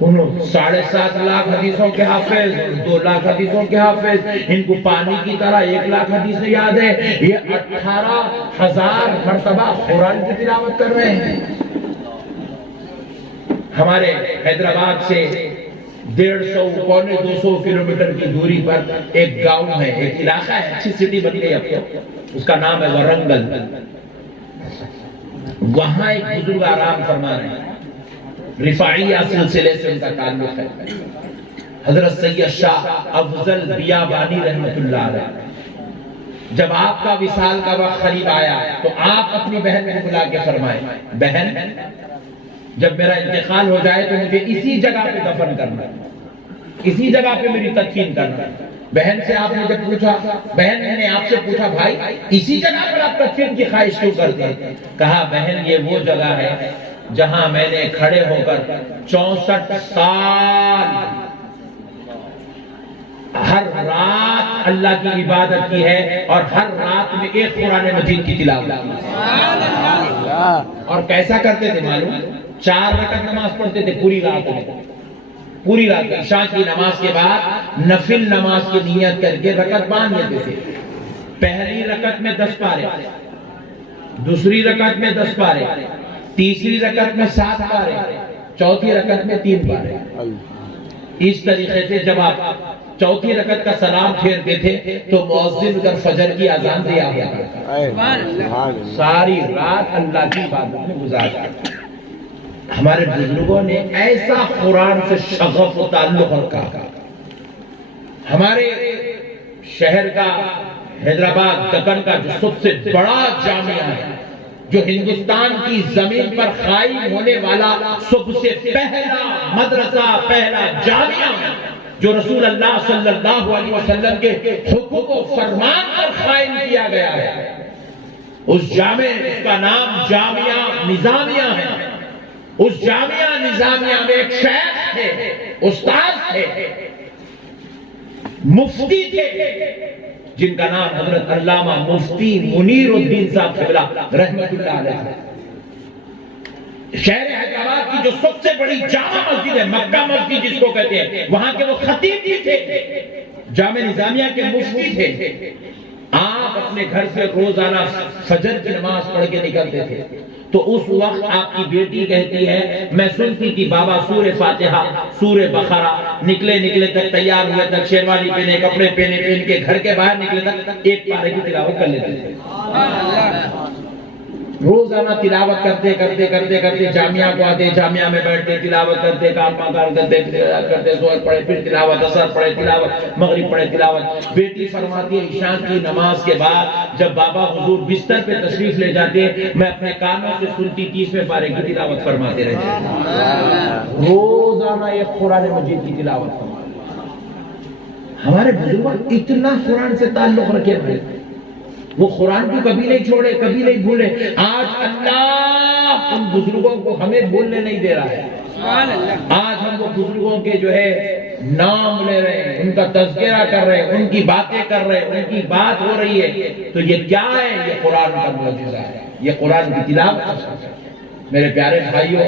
ان 7.5 لاکھ حدیثوں کے حافظ، 2 لاکھ حدیثوں کے حافظ، ان کو پانی کی طرح 1 لاکھ حدیثیں یاد ہے. یہ 18,000 مرتبہ قرآن کی تلاوت کر رہے ہیں. ہمارے حیدرآباد سے 150 پونے 200 کلومیٹر کی دوری پر ایک گاؤں ہے، ایک علاقہ ہے، اچھی سٹی بن گئی اب تو، اس کا نام ہے ورنگل. وہاں ایک بزرگ آرام فرما رہے ہیں، رفاعیہ سلسلے سے ان کا تعلق ہے. حضرت سید شاہ افضل بیابانی رحمت اللہ علیہ جب آپ کا وصال کا وقت قریب آیا تو آپ اپنی بہن کو بلا کے فرمائے بہن جب میرا انتقال ہو جائے تو مجھے اسی جگہ پہ دفن کرنا، اسی جگہ پہ میری تدفین کرنا. بہن سے آپ نے جب پوچھا، بہن نے آپ سے پوچھا بھائی اسی جگہ پر آپ تدفین کی خواہش کیوں کرتے ہیں؟ کہا بہن یہ وہ جگہ ہے جہاں میں نے کھڑے ہو کر 64 سال ہر رات اللہ کی عبادت کی ہے اور ہر رات میں ایک قرآن مجید کی تلاوت کی. اور کیسا کرتے تھے معلوم؟ 4 رکعت نماز پڑھتے تھے پوری رات میں. پوری رات عشاء کی نماز کے بعد نفل نماز کی نیت کر کے رکعت باندھ لیتے تھے. پہلی رکعت میں 10 پارے، دوسری رکعت میں 10 پارے، تیسری رکعت میں 7 پارے، چوتھی رکعت میں 3 پارے. اس طریقے سے جب آپ چوتھی رکعت کا سلام پھیرتے تھے تو مؤذن اگر فجر کی اذان دیا گیا ساری رات اللہ کی عبادت میں گزارا. ہمارے بزرگوں نے ایسا قرآن سے شغف و تعلق رکھا. ہمارے شہر کا حیدرآباد دکن کا جو سب سے بڑا جامعہ ہے، جو ہندوستان کی زمین پر قائم ہونے والا سب سے پہلا مدرسہ، پہلا جامعہ، جو رسول اللہ صلی اللہ علیہ وسلم کے حکم و فرمان پر قائم کیا گیا ہے، اس جامع، اس کا نام جامعہ نظامیہ ہے. اس جامعہ نظامیہ میں ایک شیخ تھے، استاد تھے، مفتی تھے، جن کا نام حضرت علامہ مفتی منیر الدین صاحب قبلہ رحمت اللہ علیہ. شہر حیدرآباد کی جو سب سے بڑی جامع مسجد ہے، مکہ مسجد جس کو کہتے ہیں، وہاں کے وہ خطیب بھی تھے، جامع نظامیہ کے مفتی تھے. آپ اپنے گھر سے روزانہ فجر کی نماز پڑھ کے نکلتے تھے. تو اس وقت آپ کی بیٹی کہتی ہے میں سنتی تھی بابا سورہ فاتحہ، سورہ بقرہ، نکلے تک، تیار ہوئے تک، شیروانی پہنے، کپڑے پہن کے گھر کے باہر نکلے تک ایک پارے کی تلاوت کر لیتے تھے. روزانہ تلاوت کرتے جامعہ کو آتے، جامعہ میں بیٹھتے، تلاوت کرتے، کام کرتے، زہر پڑھے، پھر تلاوت، عصر پڑھے تلاوت، مغرب پڑھے تلاوت. بیٹی فرماتی ہے عشاء کی نماز کے بعد جب بابا حضور بستر پہ تشریف لے جاتے، میں اپنے کانوں سے سنتی 30ویں پارے کی تلاوت فرماتے رہتے. روزانہ ایک قرآن مجید کی تلاوت فرماتے. ہمارے بزرگ اتنا قرآن سے تعلق رکھے ہوئے، وہ قرآن کو کبھی نہیں چھوڑے، کبھی نہیں بھولے. آج اللہ ان بزرگوں کو ہمیں بھولنے نہیں دے رہا ہے. آج ہم وہ بزرگوں کے جو ہے نام لے رہے ہیں، ان کا تذکرہ کر رہے ہیں، ان کی باتیں کر رہے ہیں، ان کی بات ہو رہی ہے. تو یہ کیا ہے؟ یہ قرآن کا معجزہ ہے، یہ قرآن کی تلاوت. میرے پیارے بھائیوں،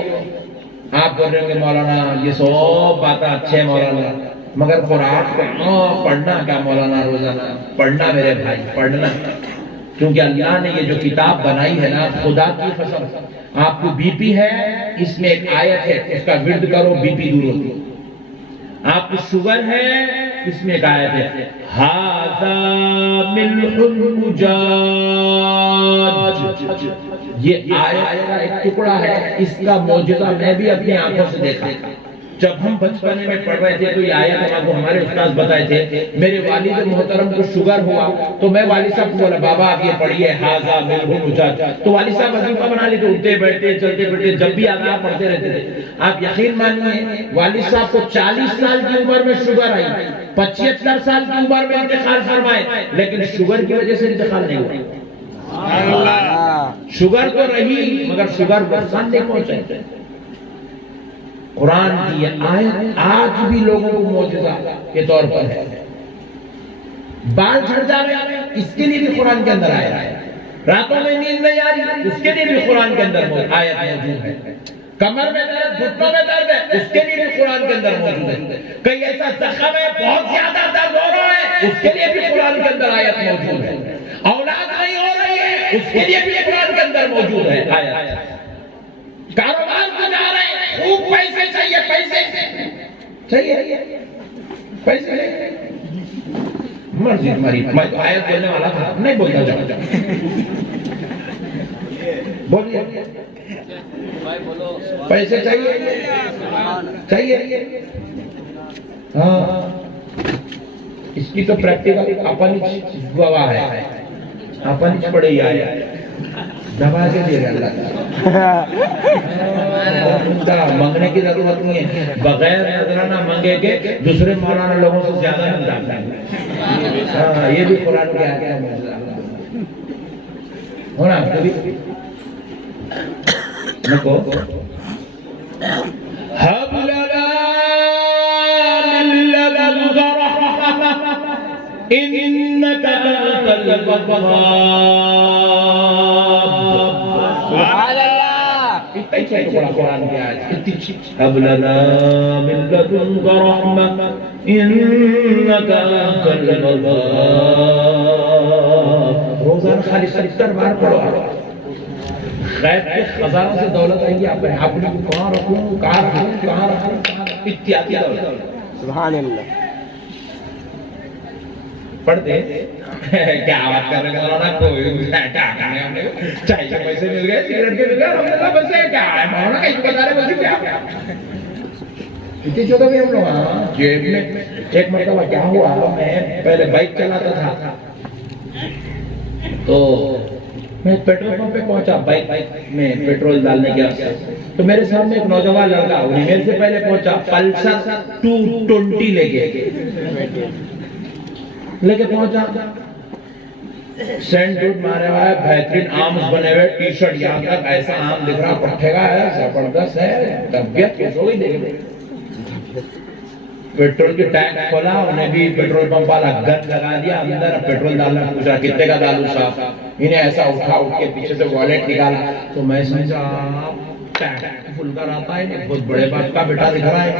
آپ بول رہے ہوں گے مولانا یہ سب باتیں اچھے مولانا، مگر قرآن کو پڑھنا کیا مولانا؟ روزانہ پڑھنا میرے بھائی، پڑھنا. کیونکہ اللہ نے یہ جو کتاب بنائی ہے نا، خدا کی قسم، آپ کو بی پی ہے، اس میں ایک آیت ہے، اس کا ورد کرو، بی پی دور ہوتی ہے. آپ کو شوگر ہے، اس میں ایک آیت ہے، ھذا ملح اجاج. یہ آیت کا ایک ٹکڑا ہے، اس کا معجزہ میں بھی اپنی آنکھوں سے دیکھا. جب ہم بچپنے میں پڑھ رہے تھے تو یہ آیت ہمارے استاد بتائے تھے. میرے والد محترم کو شوگر ہوا تو میں والد صاحب کو بولا بابا آپ یہ پڑھیے ھذا ملح اجاج. تو والد صاحب وظیفہ بنا لیتے، اٹھتے بیٹھتے چلتے پھرتے، جب بھی آتا آپ پڑھتے رہتے تھے. آپ یقین مانیے والد صاحب کو 40 سال کی عمر میں شوگر آئی، 75 سال کی عمر میں انتقال فرمائے، لیکن شوگر کی وجہ سے انتقال نہیں ہوا. شوگر تو رہی مگر شوگر نقصان نہیں پہنچے. قرآن کی یہ آیت آج بھی لوگوں کو معجزہ کے طور پر ہے. بال جھڑ جا رہے، اس کے لیے بھی قرآن کے اندر آیا ہے. راتوں میں نیند نہیں آ رہی، اس کے لیے بھی قرآن کے اندر آیت موجود ہے. کمر میں درد، گھٹنوں میں درد ہے، اس کے لیے بھی قرآن کے اندر موجود ہے. کئی ایسا زخم ہے، بہت زیادہ درد ہو رہا ہے، اس کے لیے بھی قرآن کے اندر آیت موجود ہے. اولاد نہیں ہو رہی ہے، اس کے لیے بھی قرآن کے اندر موجود ہے آیت. کاروبار کو جا رہے ہیں، خوب پیسے چاہیے، پیسے مرضی تمہاری. میں تو آیت دینے والا تھا، نہیں بولتا جاؤ. بولیے پیسے چاہیے. ہاں اس کی تو پریکٹیکل اپن گواہ ہے، اپن پڑے ہی آیا دبا کے دے گا. مانگنے کی ضرورت نہیں ہے، بغیر نذرانہ مانگے کے دوسرے مولانا لوگوں سے زیادہ ملتا ہے. یہ بھی قرآن کے آگے ہونا کبھی نکو. حب لنا من لدنک رحمہ انک انت الوہاب. سبحان اللہ. اتنا ہی چاہیے قرآن کی آیت. حب لنا من لدنک رحمہ انک انت الوہاب. روزانہ خالی 70 بار پڑھو. غیب کے خزانوں سے دولت آئیں گی. آپ اپنی کو کہاں رکھوں، کہاں رکھوں اتیادی دولت. سبحان اللہ. پڑھتے کیا بات کر رہے ہیں کوئی چاہیے پیسے مل گئے، سگریٹ کے مل گئے، الحمدللہ بس کیا ہے مولانا کہیں بتا رہے بس کیا اتنی جگہ بھی ہم لوگ جیب میں. ایک مرتبہ کیا ہوا، میں پہلے بائک چلاتا تھا تو میں پیٹرول پمپ پہ پہنچا بائک میں پیٹرول ڈالنے کے واسطے. تو میرے سامنے ایک نوجوان لڑکا، انہیں میرے سے پہلے پہنچا، پلسر 220 لے کے پہنچا. سینٹ ڈوٹ مارے ہوا ہے، بہترین آرمز بنے ہوئے، ٹی شرٹ یہاں تک ایسا آم دکھ رہا پٹھے کا ہے، زبردست ہے، طبیعت کیسے ہوئی دیکھ پیٹرول کی ٹینک کھولا، انہیں بھی پیٹرول پمپ والا گن لگا دیا اندر، پیٹرول ڈالنا پوچھا کتنے کا ڈالوں صاحب، انہیں ایسا اٹھ کے پیچھے سے والیٹ نکالا تو میں سمجھا ٹینک فل کر آتا ہے، بہت بڑے باپ کا بیٹا دکھ رہا ہے،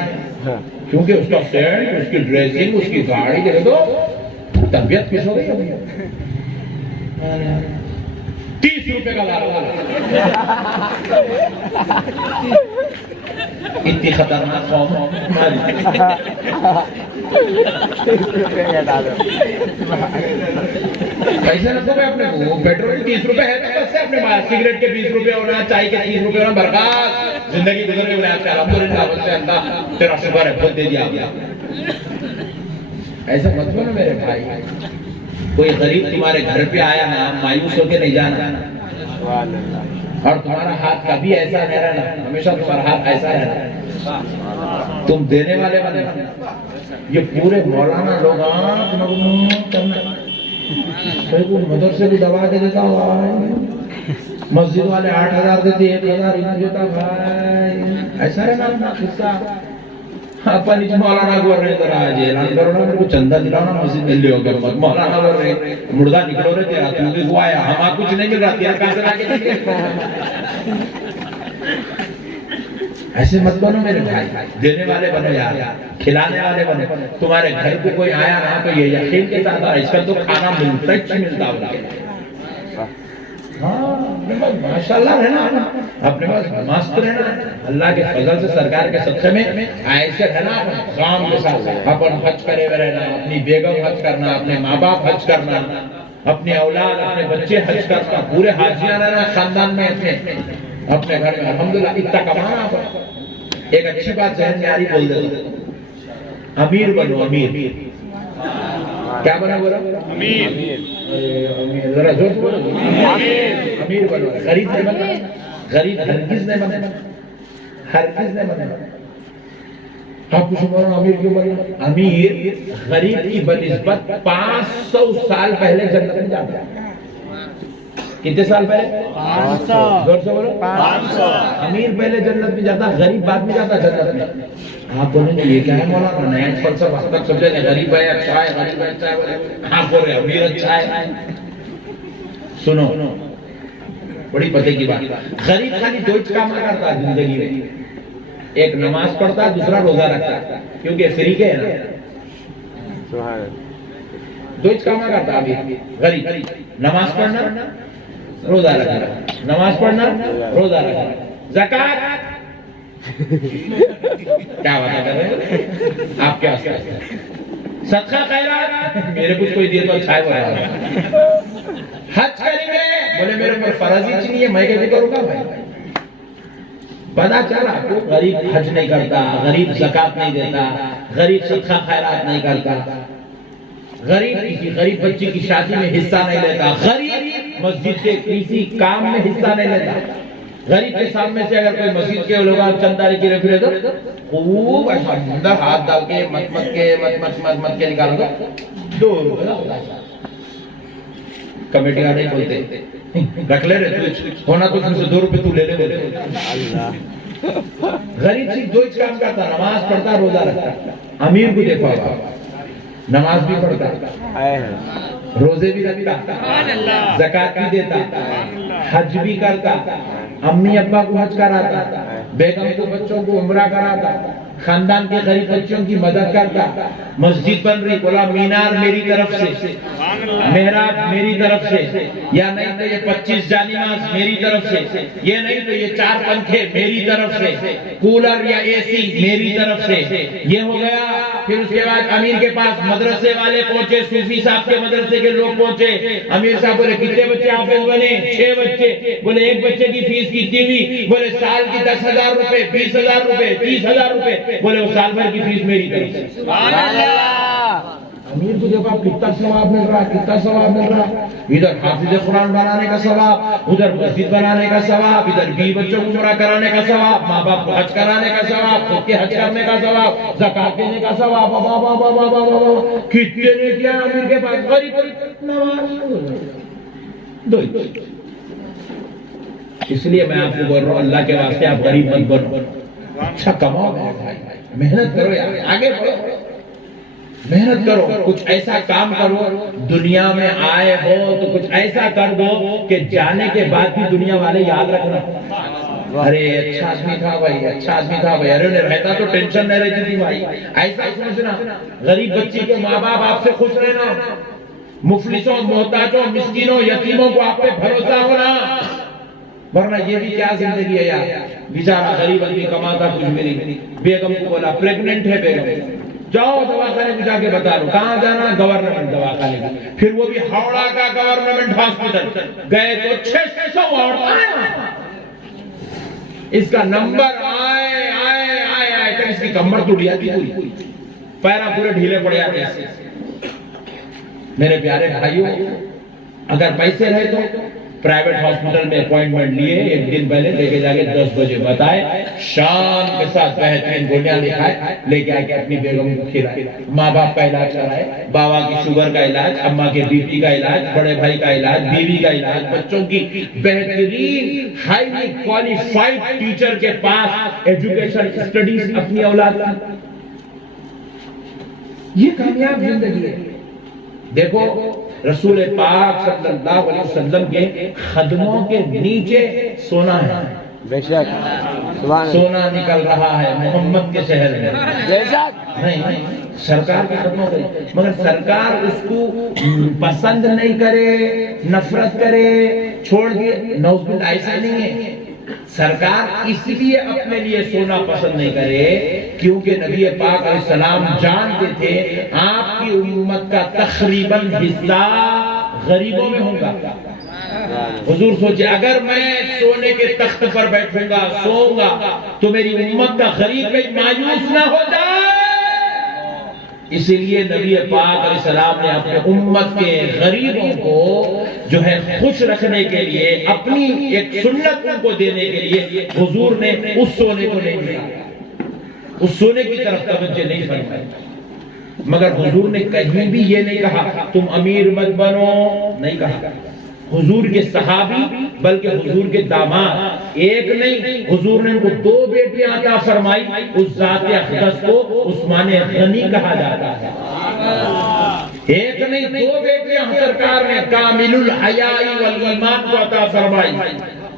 کیونکہ اس کا سینٹ، اس کی ڈریسنگ، اس کی گاڑی دیکھ دو، طبیعت کس ہو گئی؟ 30 روپے کا لالا، اتنی خطرناک قوم، پیسے رکھو بھائی اپنے کو، پیٹرول 30 روپے ہے تو بس ہے اپنے پاس، سگریٹ کے 20 روپے ہونا، چائے کے 30 روپے ہونا، برکات زندگی گزر کے بولے آپ کا الحمدللہ بس اللہ تیرا شکر ہے خود دے دیا گیا۔ ایسا مت بولو میرے بھائی، کوئی غریب تمہارے گھر پہ آیا نا مایوس ہو کے نہیں جانا، اور تمہارا ہاتھ کبھی ایسا نہیں رہنا، ہمیشہ تمہارا ہاتھ ایسا رہنا، تم دینے والے بنے۔ یہ پورے مولانا لوگ مدرسے بھی دبا کے دیتا ہوا، مسجد والے 8,000 دیتے 1,000 دیتا بھائی، ایسا رہنا قصہ۔ اپن اس مولانا کو رہے ذرا اعلان کرو نا، میرے کو چندہ دلانا مسجد میں لے ہوگا، مولانا کو رہے مردہ نکلو رہے تیرا تو بھی کو آیا، ہمارا کچھ نہیں مل رہا تیرا پیسے لا کے دیتے۔ ایسے مت بنو میرے بھائی، دینے والے بنو یار، کھلانے والے بنو۔ تمہارے گھر کو کوئی آیا نا تو یہ یقین کے ساتھ اس کا تو کھانا ملتا ہی ملتا ہوگا۔ ماشاءاللہ رہنا اپنے پاس مست رہنا، اللہ کے فضل سے سرکار کے صدقے میں ایسے رہنا، کام کے ساتھ اپن حج کرے ہوئے رہنا، اپنی بیگم حج کرنا، اپنے ماں باپ حج کرنا، اپنے اولاد اپنے بچے حج کرنا، پورے حاجیاں رہنا خاندان میں اپنے گھر میں، الحمدللہ اتنا کمانا۔ ایک اچھی بات ذہن میں آ رہی بول دے، امیر بنو، امیر کیا بنا بولا؟ امیر، ذرا زور بولو، امیر بنو، غریب نہیں بننا، غریب ہرگز نہیں بننا، ہرگز نہیں بننا۔ آپ کچھ بولو امیر کیوں بننا؟ امیر غریب کی بنسبت 500 سال پہلے جنت میں جاتا ہے۔ کتنے سال پہلے؟ 500۔ زور سے بولو 500۔ امیر پہلے جنت میں جاتا، غریب بعد میں جاتا جنت میں۔ آپ بولیں گے یہ کیا ہے مولانا، نیا فلسفہ تک سمجھے نہیں، غریب ہے اچھا ہے، غریب ہے اچھا ہے، آپ بول رہے امیر اچھا ہے۔ سنو بڑی پتے کی بات، غریب خالی دو کام کرتا ہے زندگی میں، ایک نماز پڑھتا ہے، دوسرا روزہ رکھتا ہے، کیونکہ فری کے ہے نا، دو کام کرتا ہے غریب، نماز پڑھنا روزہ رکھنا، نماز پڑھنا روزہ رکھنا، زکات کیا بتا کر رہے ہیں آپ، کیا صدقہ خیرات میرے کچھ کوئی دے تو اچھا ہے، بولا حج کریں گے بولے میرے پر فرض ہی نہیں ہے، میں کیسے کروں گا بھائی؟ پتا چلا غریب حج نہیں کرتا، غریب زکات نہیں دیتا، غریب صدقہ خیرات نہیں کرتا، غریب بچے کی شادی میں حصہ نہیں لیتا، غریب مسجد کے کسی کام میں حصہ نہیں لیتا، غریب کے سامنے سے اگر کوئی مسجد کے لوگ چندہ لے کے رکھ لے تو خوب ایسا اندر ہاتھ ڈال کے مت کے نکالو تو 2 روپے کمیٹی کا نہیں بولتے، رکھ لے رہے ہونا تو 2 روپے تو لے لے بولے۔ غریب صرف 2 کام کرتا، نماز پڑھتا، روزہ رکھتا۔ امیر کو دیکھو نماز بھی پڑھتا، روزے بھی رکھتا، زکات بھی دیتا، حج بھی کرتا، امی ابا کو حج کراتا، بیگم کو بچوں کو عمرہ کراتا، خاندان کے غریب بچوں کی مدد کرتا، مسجد بن رہی بولا مینار میری طرف سے، محراب میری طرف سے، یا نہیں تو یہ 25 جانماز میری طرف سے، یہ نہیں تو یہ 4 پنکھے میری طرف سے، کولر یا اے سی میری طرف سے، یہ ہو گیا۔ پھر اس کے بعد امیر کے پاس مدرسے والے پہنچے، صوفی صاحب کے مدرسے کے لوگ پہنچے، امیر صاحب بولے کتنے بچے حافظ بنے؟ 6 بچے، بولے ایک بچے کی فیس کتنی ہوئی؟ بولے سال کی 10,000 روپے، 20,000 روپے، 30,000 روپے، بولے وہ سال بھر کی فیس میری طرف سے۔ امیر کو دیکھو آپ کتنا ثواب مل رہا ہے، کتنا ثواب مل رہا ہے، ادھر حافظ قرآن بنانے کا ثواب، ادھر مسجد بنانے کا ثواب، ادھر بیوی بچوں کو عمرہ کرانے کا ثواب، ماں باپ کو حج کرانے کا ثواب، خود کے حج کرنے کا ثواب، زکات دینے کا ثواب، کتنے نے کیا امیر کے پاس، غریب دو۔ اس لیے میں آپ کو بول رہا ہوں اللہ کے واسطے آپ غریب مت بنو، اچھا کماؤ میرے بھائی، محنت کرو یار، آگے بڑھو، محنت کرو، کچھ ایسا کام کرو، دنیا میں آئے ہو تو کچھ ایسا کر دو کہ جانے کے بعد بھی دنیا والے یاد رکھنا، ارے اچھا آدمی تھا بھائی، اچھا آدمی تھا بھائی، ارے رہتا تو ٹینشن نہیں رہتی تھی بھائی، ایسا سوچنا۔ غریب بچی کے ماں باپ آپ سے خوش رہنا، مفلسوں محتاجوں مسکینوں یتیموں کو آپ پہ بھروسہ ہونا، ورنہ یہ بھی کیا زندگی ہے یار، بیچارہ غریب آدمی کماتا کچھ بھی نہیں، بیگم کو بولا پریگننٹ ہے بیگم، جاؤ دواخانے میں جا کے بتا لو، کہاں جانا، گورنمنٹ دواخانے میں، پھر وہ بھی ہاوڑا کا گورنمنٹ ہاسپٹل، گئے تو 600 عورتیں، اس کا نمبر آئے کہ اس کی کمر ٹوٹ جاتی پوری، پیرا پورے ڈھیلے پڑ جاتے ہیں۔ میرے پیارے بھائیوں، اگر پیسے رہے تو پرائیویٹ ہاسپٹل میں اپوائنٹمنٹ لیے، ایک دن پہلے لے کے جا کے 10 بجے بتائے، شان کے ساتھ بہترین گولیاں لکھائے، لے کے آ کے اپنی بیگم کو کھلائے، ماں باپ کا علاج کرائے، بابا کی شوگر کا علاج، اماں کے بی پی کا علاج، بڑے بھائی کا علاج، بیوی کا علاج، بچوں کی بہترین ہائیلی کوالیفائڈ ٹیچر کے پاس ایجوکیشن اسٹڈیز اپنی اولاد کی، یہ کامیاب زندگی ہے۔ دیکھو رسول پاک صلی اللہ علیہ وسلم کے خدموں کے نیچے سونا ہے، بے شک سونا نکل رہا ہے محمد کے شہر میں، بے شک نہیں سرکار کے خدموں کے، مگر سرکار اس کو پسند نہیں کرے، نفرت کرے، چھوڑ دے، نعوذ باللہ، ایسا نہیں ہے۔ سرکار اس لیے اپنے لیے سونا پسند نہیں کرے کیونکہ نبی پاک علیہ السلام جانتے تھے آپ کی امت کا تقریباً حصہ غریبوں میں ہوگا۔ حضور سوچے اگر میں سونے کے تخت پر بیٹھوں گا، سوؤں گا، تو میری امت کا غریب کہیں مایوس نہ ہو جائے، اسی لیے نبی پاک علیہ السلام نے اپنے امت کے غریبوں کو جو ہے خوش رکھنے کے لیے، اپنی ایک سنت ان کو دینے کے لیے حضور نے اس سونے کو نہیں دیا، اس سونے کی طرف توجہ نہیں فرمائی، مگر حضور نے کہیں بھی یہ نہیں کہا تم امیر مت بنو، نہیں کہا۔ حضور کے صحابی بلکہ حضور کے داماد ایک نہیں، حضور نے ان کو 2 بیٹیاں عطا فرمائی، اس ذات اقدس کو عثمان غنی کہا جاتا ہے، ایک نہیں 2 بیٹیاں سرکار نے کامل الحیاء والایمان کو عطا فرمائی،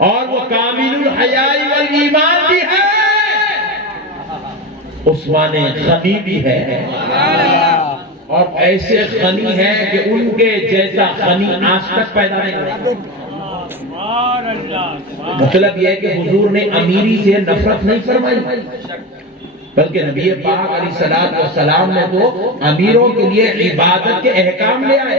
اور وہ کامل الحیاء والایمان بھی ہے، عثمان غنی بھی ہے، اور ایسے غنی ہیں کہ ان کے جیسا غنی آج تک پیدا نہیں ہوا۔ مطلب یہ ہے کہ حضور نے امیری سے نفرت نہیں فرمائی، بلکہ نبی پاک علیہ السلام نے تو امیروں کے لیے عبادت کے احکام لے آئے،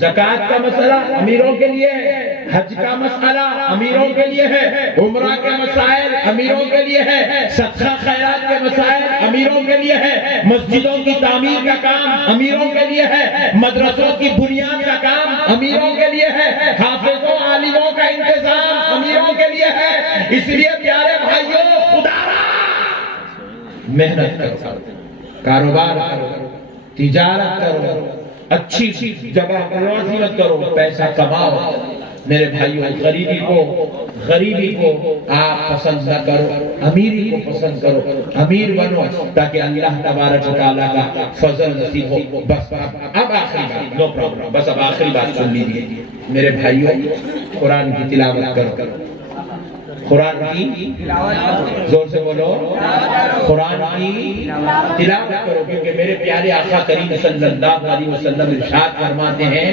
زکوٰۃ کا مسئلہ امیروں کے لیے ہے، حج کا مسئلہ امیروں کے لیے ہے، عمرہ کے مسائل امیروں کے لیے ہے، صدقہ خیرات کے مسائل امیروں کے لیے ہے، مسجدوں کی تعمیر کا کام امیروں کے لیے ہے، مدرسوں کی بنیاد کا کام امیروں کے لیے ہے، حافظوں عالموں کا انتظام امیروں کے لیے ہے۔ اس لیے پیارے بھائیوں، خدا محنت کرو، کاروبار کرو، تجارت کرو، اچھی جگہ ملازمت کرو، پیسہ کماؤ۔ میرے بھائیوں، غریبی کو آپ پسند نہ کرو، امیری کو پسند کرو، امیر بنو تاکہ اللہ تبارک و تعالیٰ کا فضل نصیب ہو۔ بس اب آخری بات، نو پرابلم، بس اب آخری بات سن لیجیے میرے بھائیوں، قرآن کی تلاوت کرو، قرآن کی زور سے بولو، قرآن کی تلاوت کرو، کیونکہ میرے پیارے آقا کریم صلی اللہ علیہ وسلم ارشاد فرماتے ہیں،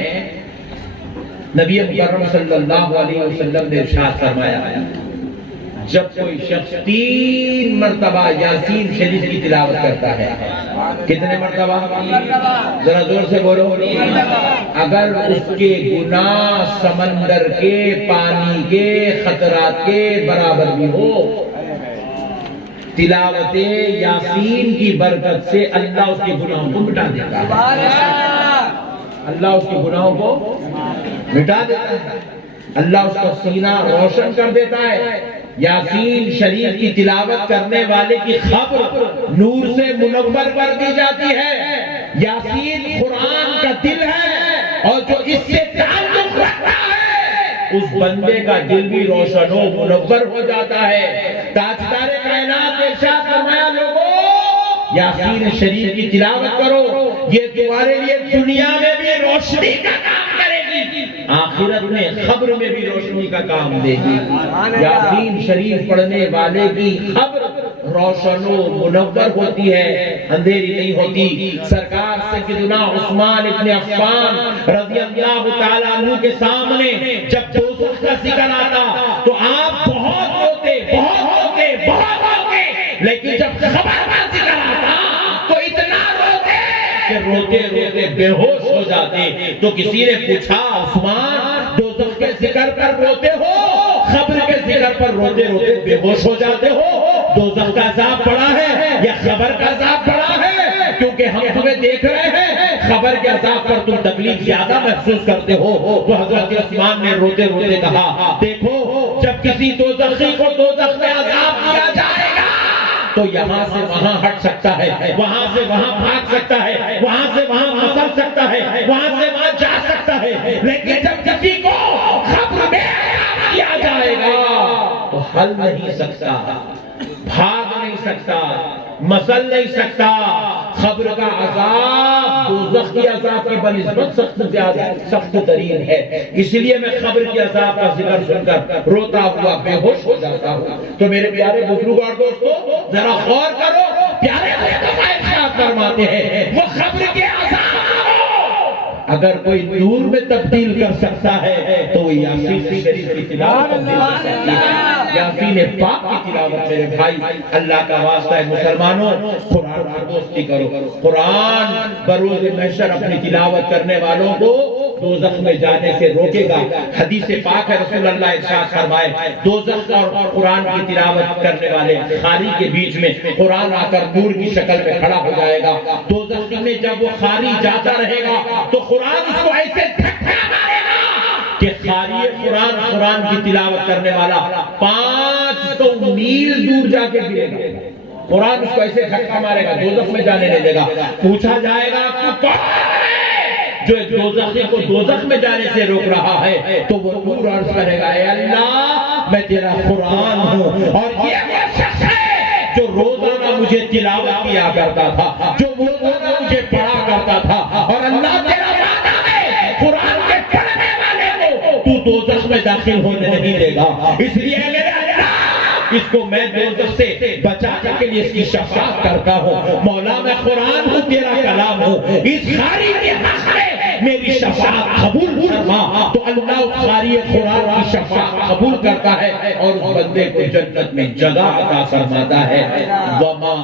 نبی مکرم صلی اللہ علیہ وسلم نے ارشاد فرمایا، جب کوئی شخص 3 مرتبہ یاسین شریف کی تلاوت کرتا ہے، کتنے مرتبہ؟ ذرا زور سے بولو، اگر اس کے گناہ سمندر کے پانی کے خطرات کے برابر بھی ہو، تلاوت یاسین کی برکت سے اللہ اس کے گناہوں کو مٹا دیتا ہے، اللہ اس کے گناہوں کو مٹا دیتا ہے، اللہ اس کا سینہ روشن کر دیتا ہے۔ یاسین شریف کی تلاوت کرنے والے کی خبر نور سے منور کر دی جاتی ہے۔ یاسین قرآن کا دل ہے، اور جو اس سے تعلق رکھتا ہے اس بندے کا دل بھی روشن و منور ہو جاتا ہے۔ تاجدار کائنات نے ارشاد فرمایا، لوگوں یاسین شریف کی تلاوت کرو، یہ تمہارے لیے دنیا میں بھی روشنی کا کام کرے گی، آخرت میں خبر میں بھی روشنی کا کام دے گی۔ یاسین شریف پڑھنے والے کی خبر روشن و منور ہوتی ہے، اندھیری نہیں ہوتی۔ سرکار سیدنا عثمان ابن عفان رضی اللہ تعالیٰ عنہ کے سامنے جب دوزخ کا ذکر آتا تو آپ بہت روتے، لیکن جب خبر کا ذکر آتا تو اتنا روتے کہ روتے روتے بے ہوش ہو جاتے۔ تو کسی نے پوچھا، عثمان دوزخ کے ذکر پر روتے ہو، خبر کے ذکر پر روتے روتے بے ہوش ہو جاتے ہو، دوزخ کا عذاب بڑا ہے یا خبر کا عذاب بڑا ہے؟ کیونکہ ہم تمہیں دیکھ رہے ہیں، خبر کے عذاب پر تم تکلیف زیادہ محسوس کرتے ہو۔ تو حضرت عثمان نے روتے روتے کہا، دیکھو جب کسی دوزخی کو دوزخ میں عذاب دیا جائے گا تو یہاں سے وہاں ہٹ سکتا ہے، وہاں سے وہاں بھاگ سکتا ہے، وہاں سے وہاں پھسل سکتا ہے، وہاں سے وہاں جا سکتا ہے، لیکن جب کسی کو خبر میں عذاب دیا جائے گا تو ہل نہیں سکتا، بھاگ نہیں سکتا، مسل نہیں سکتا۔ خبر کا عذاب دوزخ کی عذاب کی بنسبت سخت ترین ہے، اس لیے میں خبر کی عذاب کا ذکر سن کر روتا ہوا بے ہوش ہو جاتا ہوں۔ تو میرے پیارے بزرگ اور دوستو ذرا غور کرو، پیارے مصطفیٰ ارشاد فرماتے ہیں وہ خبر کے عذاب اگر کوئی نور میں تبدیل کر سکتا ہے تو وہ یاسین شریف کی تلاوت تبدیل کر سکتی ہے۔ یاسین پاک کی تلاوت میرے بھائی اللہ کا واسطہ ہے، مسلمانوں قرآن کی دوستی کرو۔ قرآن بروز محشر اپنی تلاوت کرنے والوں کو دوزخ میں جانے سے روکے گا۔ حدیث پاک ہے، رسول اللہ ارشاد فرمائے دوزخ اور قرآن کی تلاوت کرنے والے خاری کے بیچ میں قرآن آ کر نور کی شکل میں کھڑا ہو جائے گا۔ دوزخ میں جب وہ خاری جاتا رہے گا تو قرآن اس کو ایسے دھکا مارے گا کہ خاری قرآن کی تلاوت کرنے والا 500 میل دور جا کے گرے گا۔ قرآن اس کو ایسے دھکا مارے گا، دوزخ میں جانے نہیں دے گا۔ پوچھا جائے گا تو کون ہے جو دوزخی کو دوزخ میں جانے سے روک رہا ہے؟ تو وہ نور عرض کرے گا، اے اللہ میں تیرا قرآن ہوں، اور یہ وہ شخص ہے جو روزانہ مجھے تلاوت کیا کرتا تھا، جو روزانہ مجھے پڑھا کرتا تھا، اور اللہ تیرا وعدہ ہے قرآن کے پڑھنے والے کو تو دوزخ میں داخل ہونے نہیں دے گا، اس لیے میرے اللہ اس کو میں دوزخ سے بچانے کے لیے اس کی شفاعت کرتا ہوں۔ مولا میں قرآن ہوں، تیرا کلام ہوں، اس خاری کے حق میں میری شفاعت قبول فرما۔ تو اللہ اس خاری قرآن کی شفاعت قبول کرتا ہے اور اس بندے کو جنت میں جگہ عطا فرماتا ہے۔ وما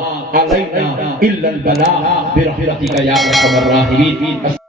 علینا الا البلاغ برحمتک یا ارحم الراحمین۔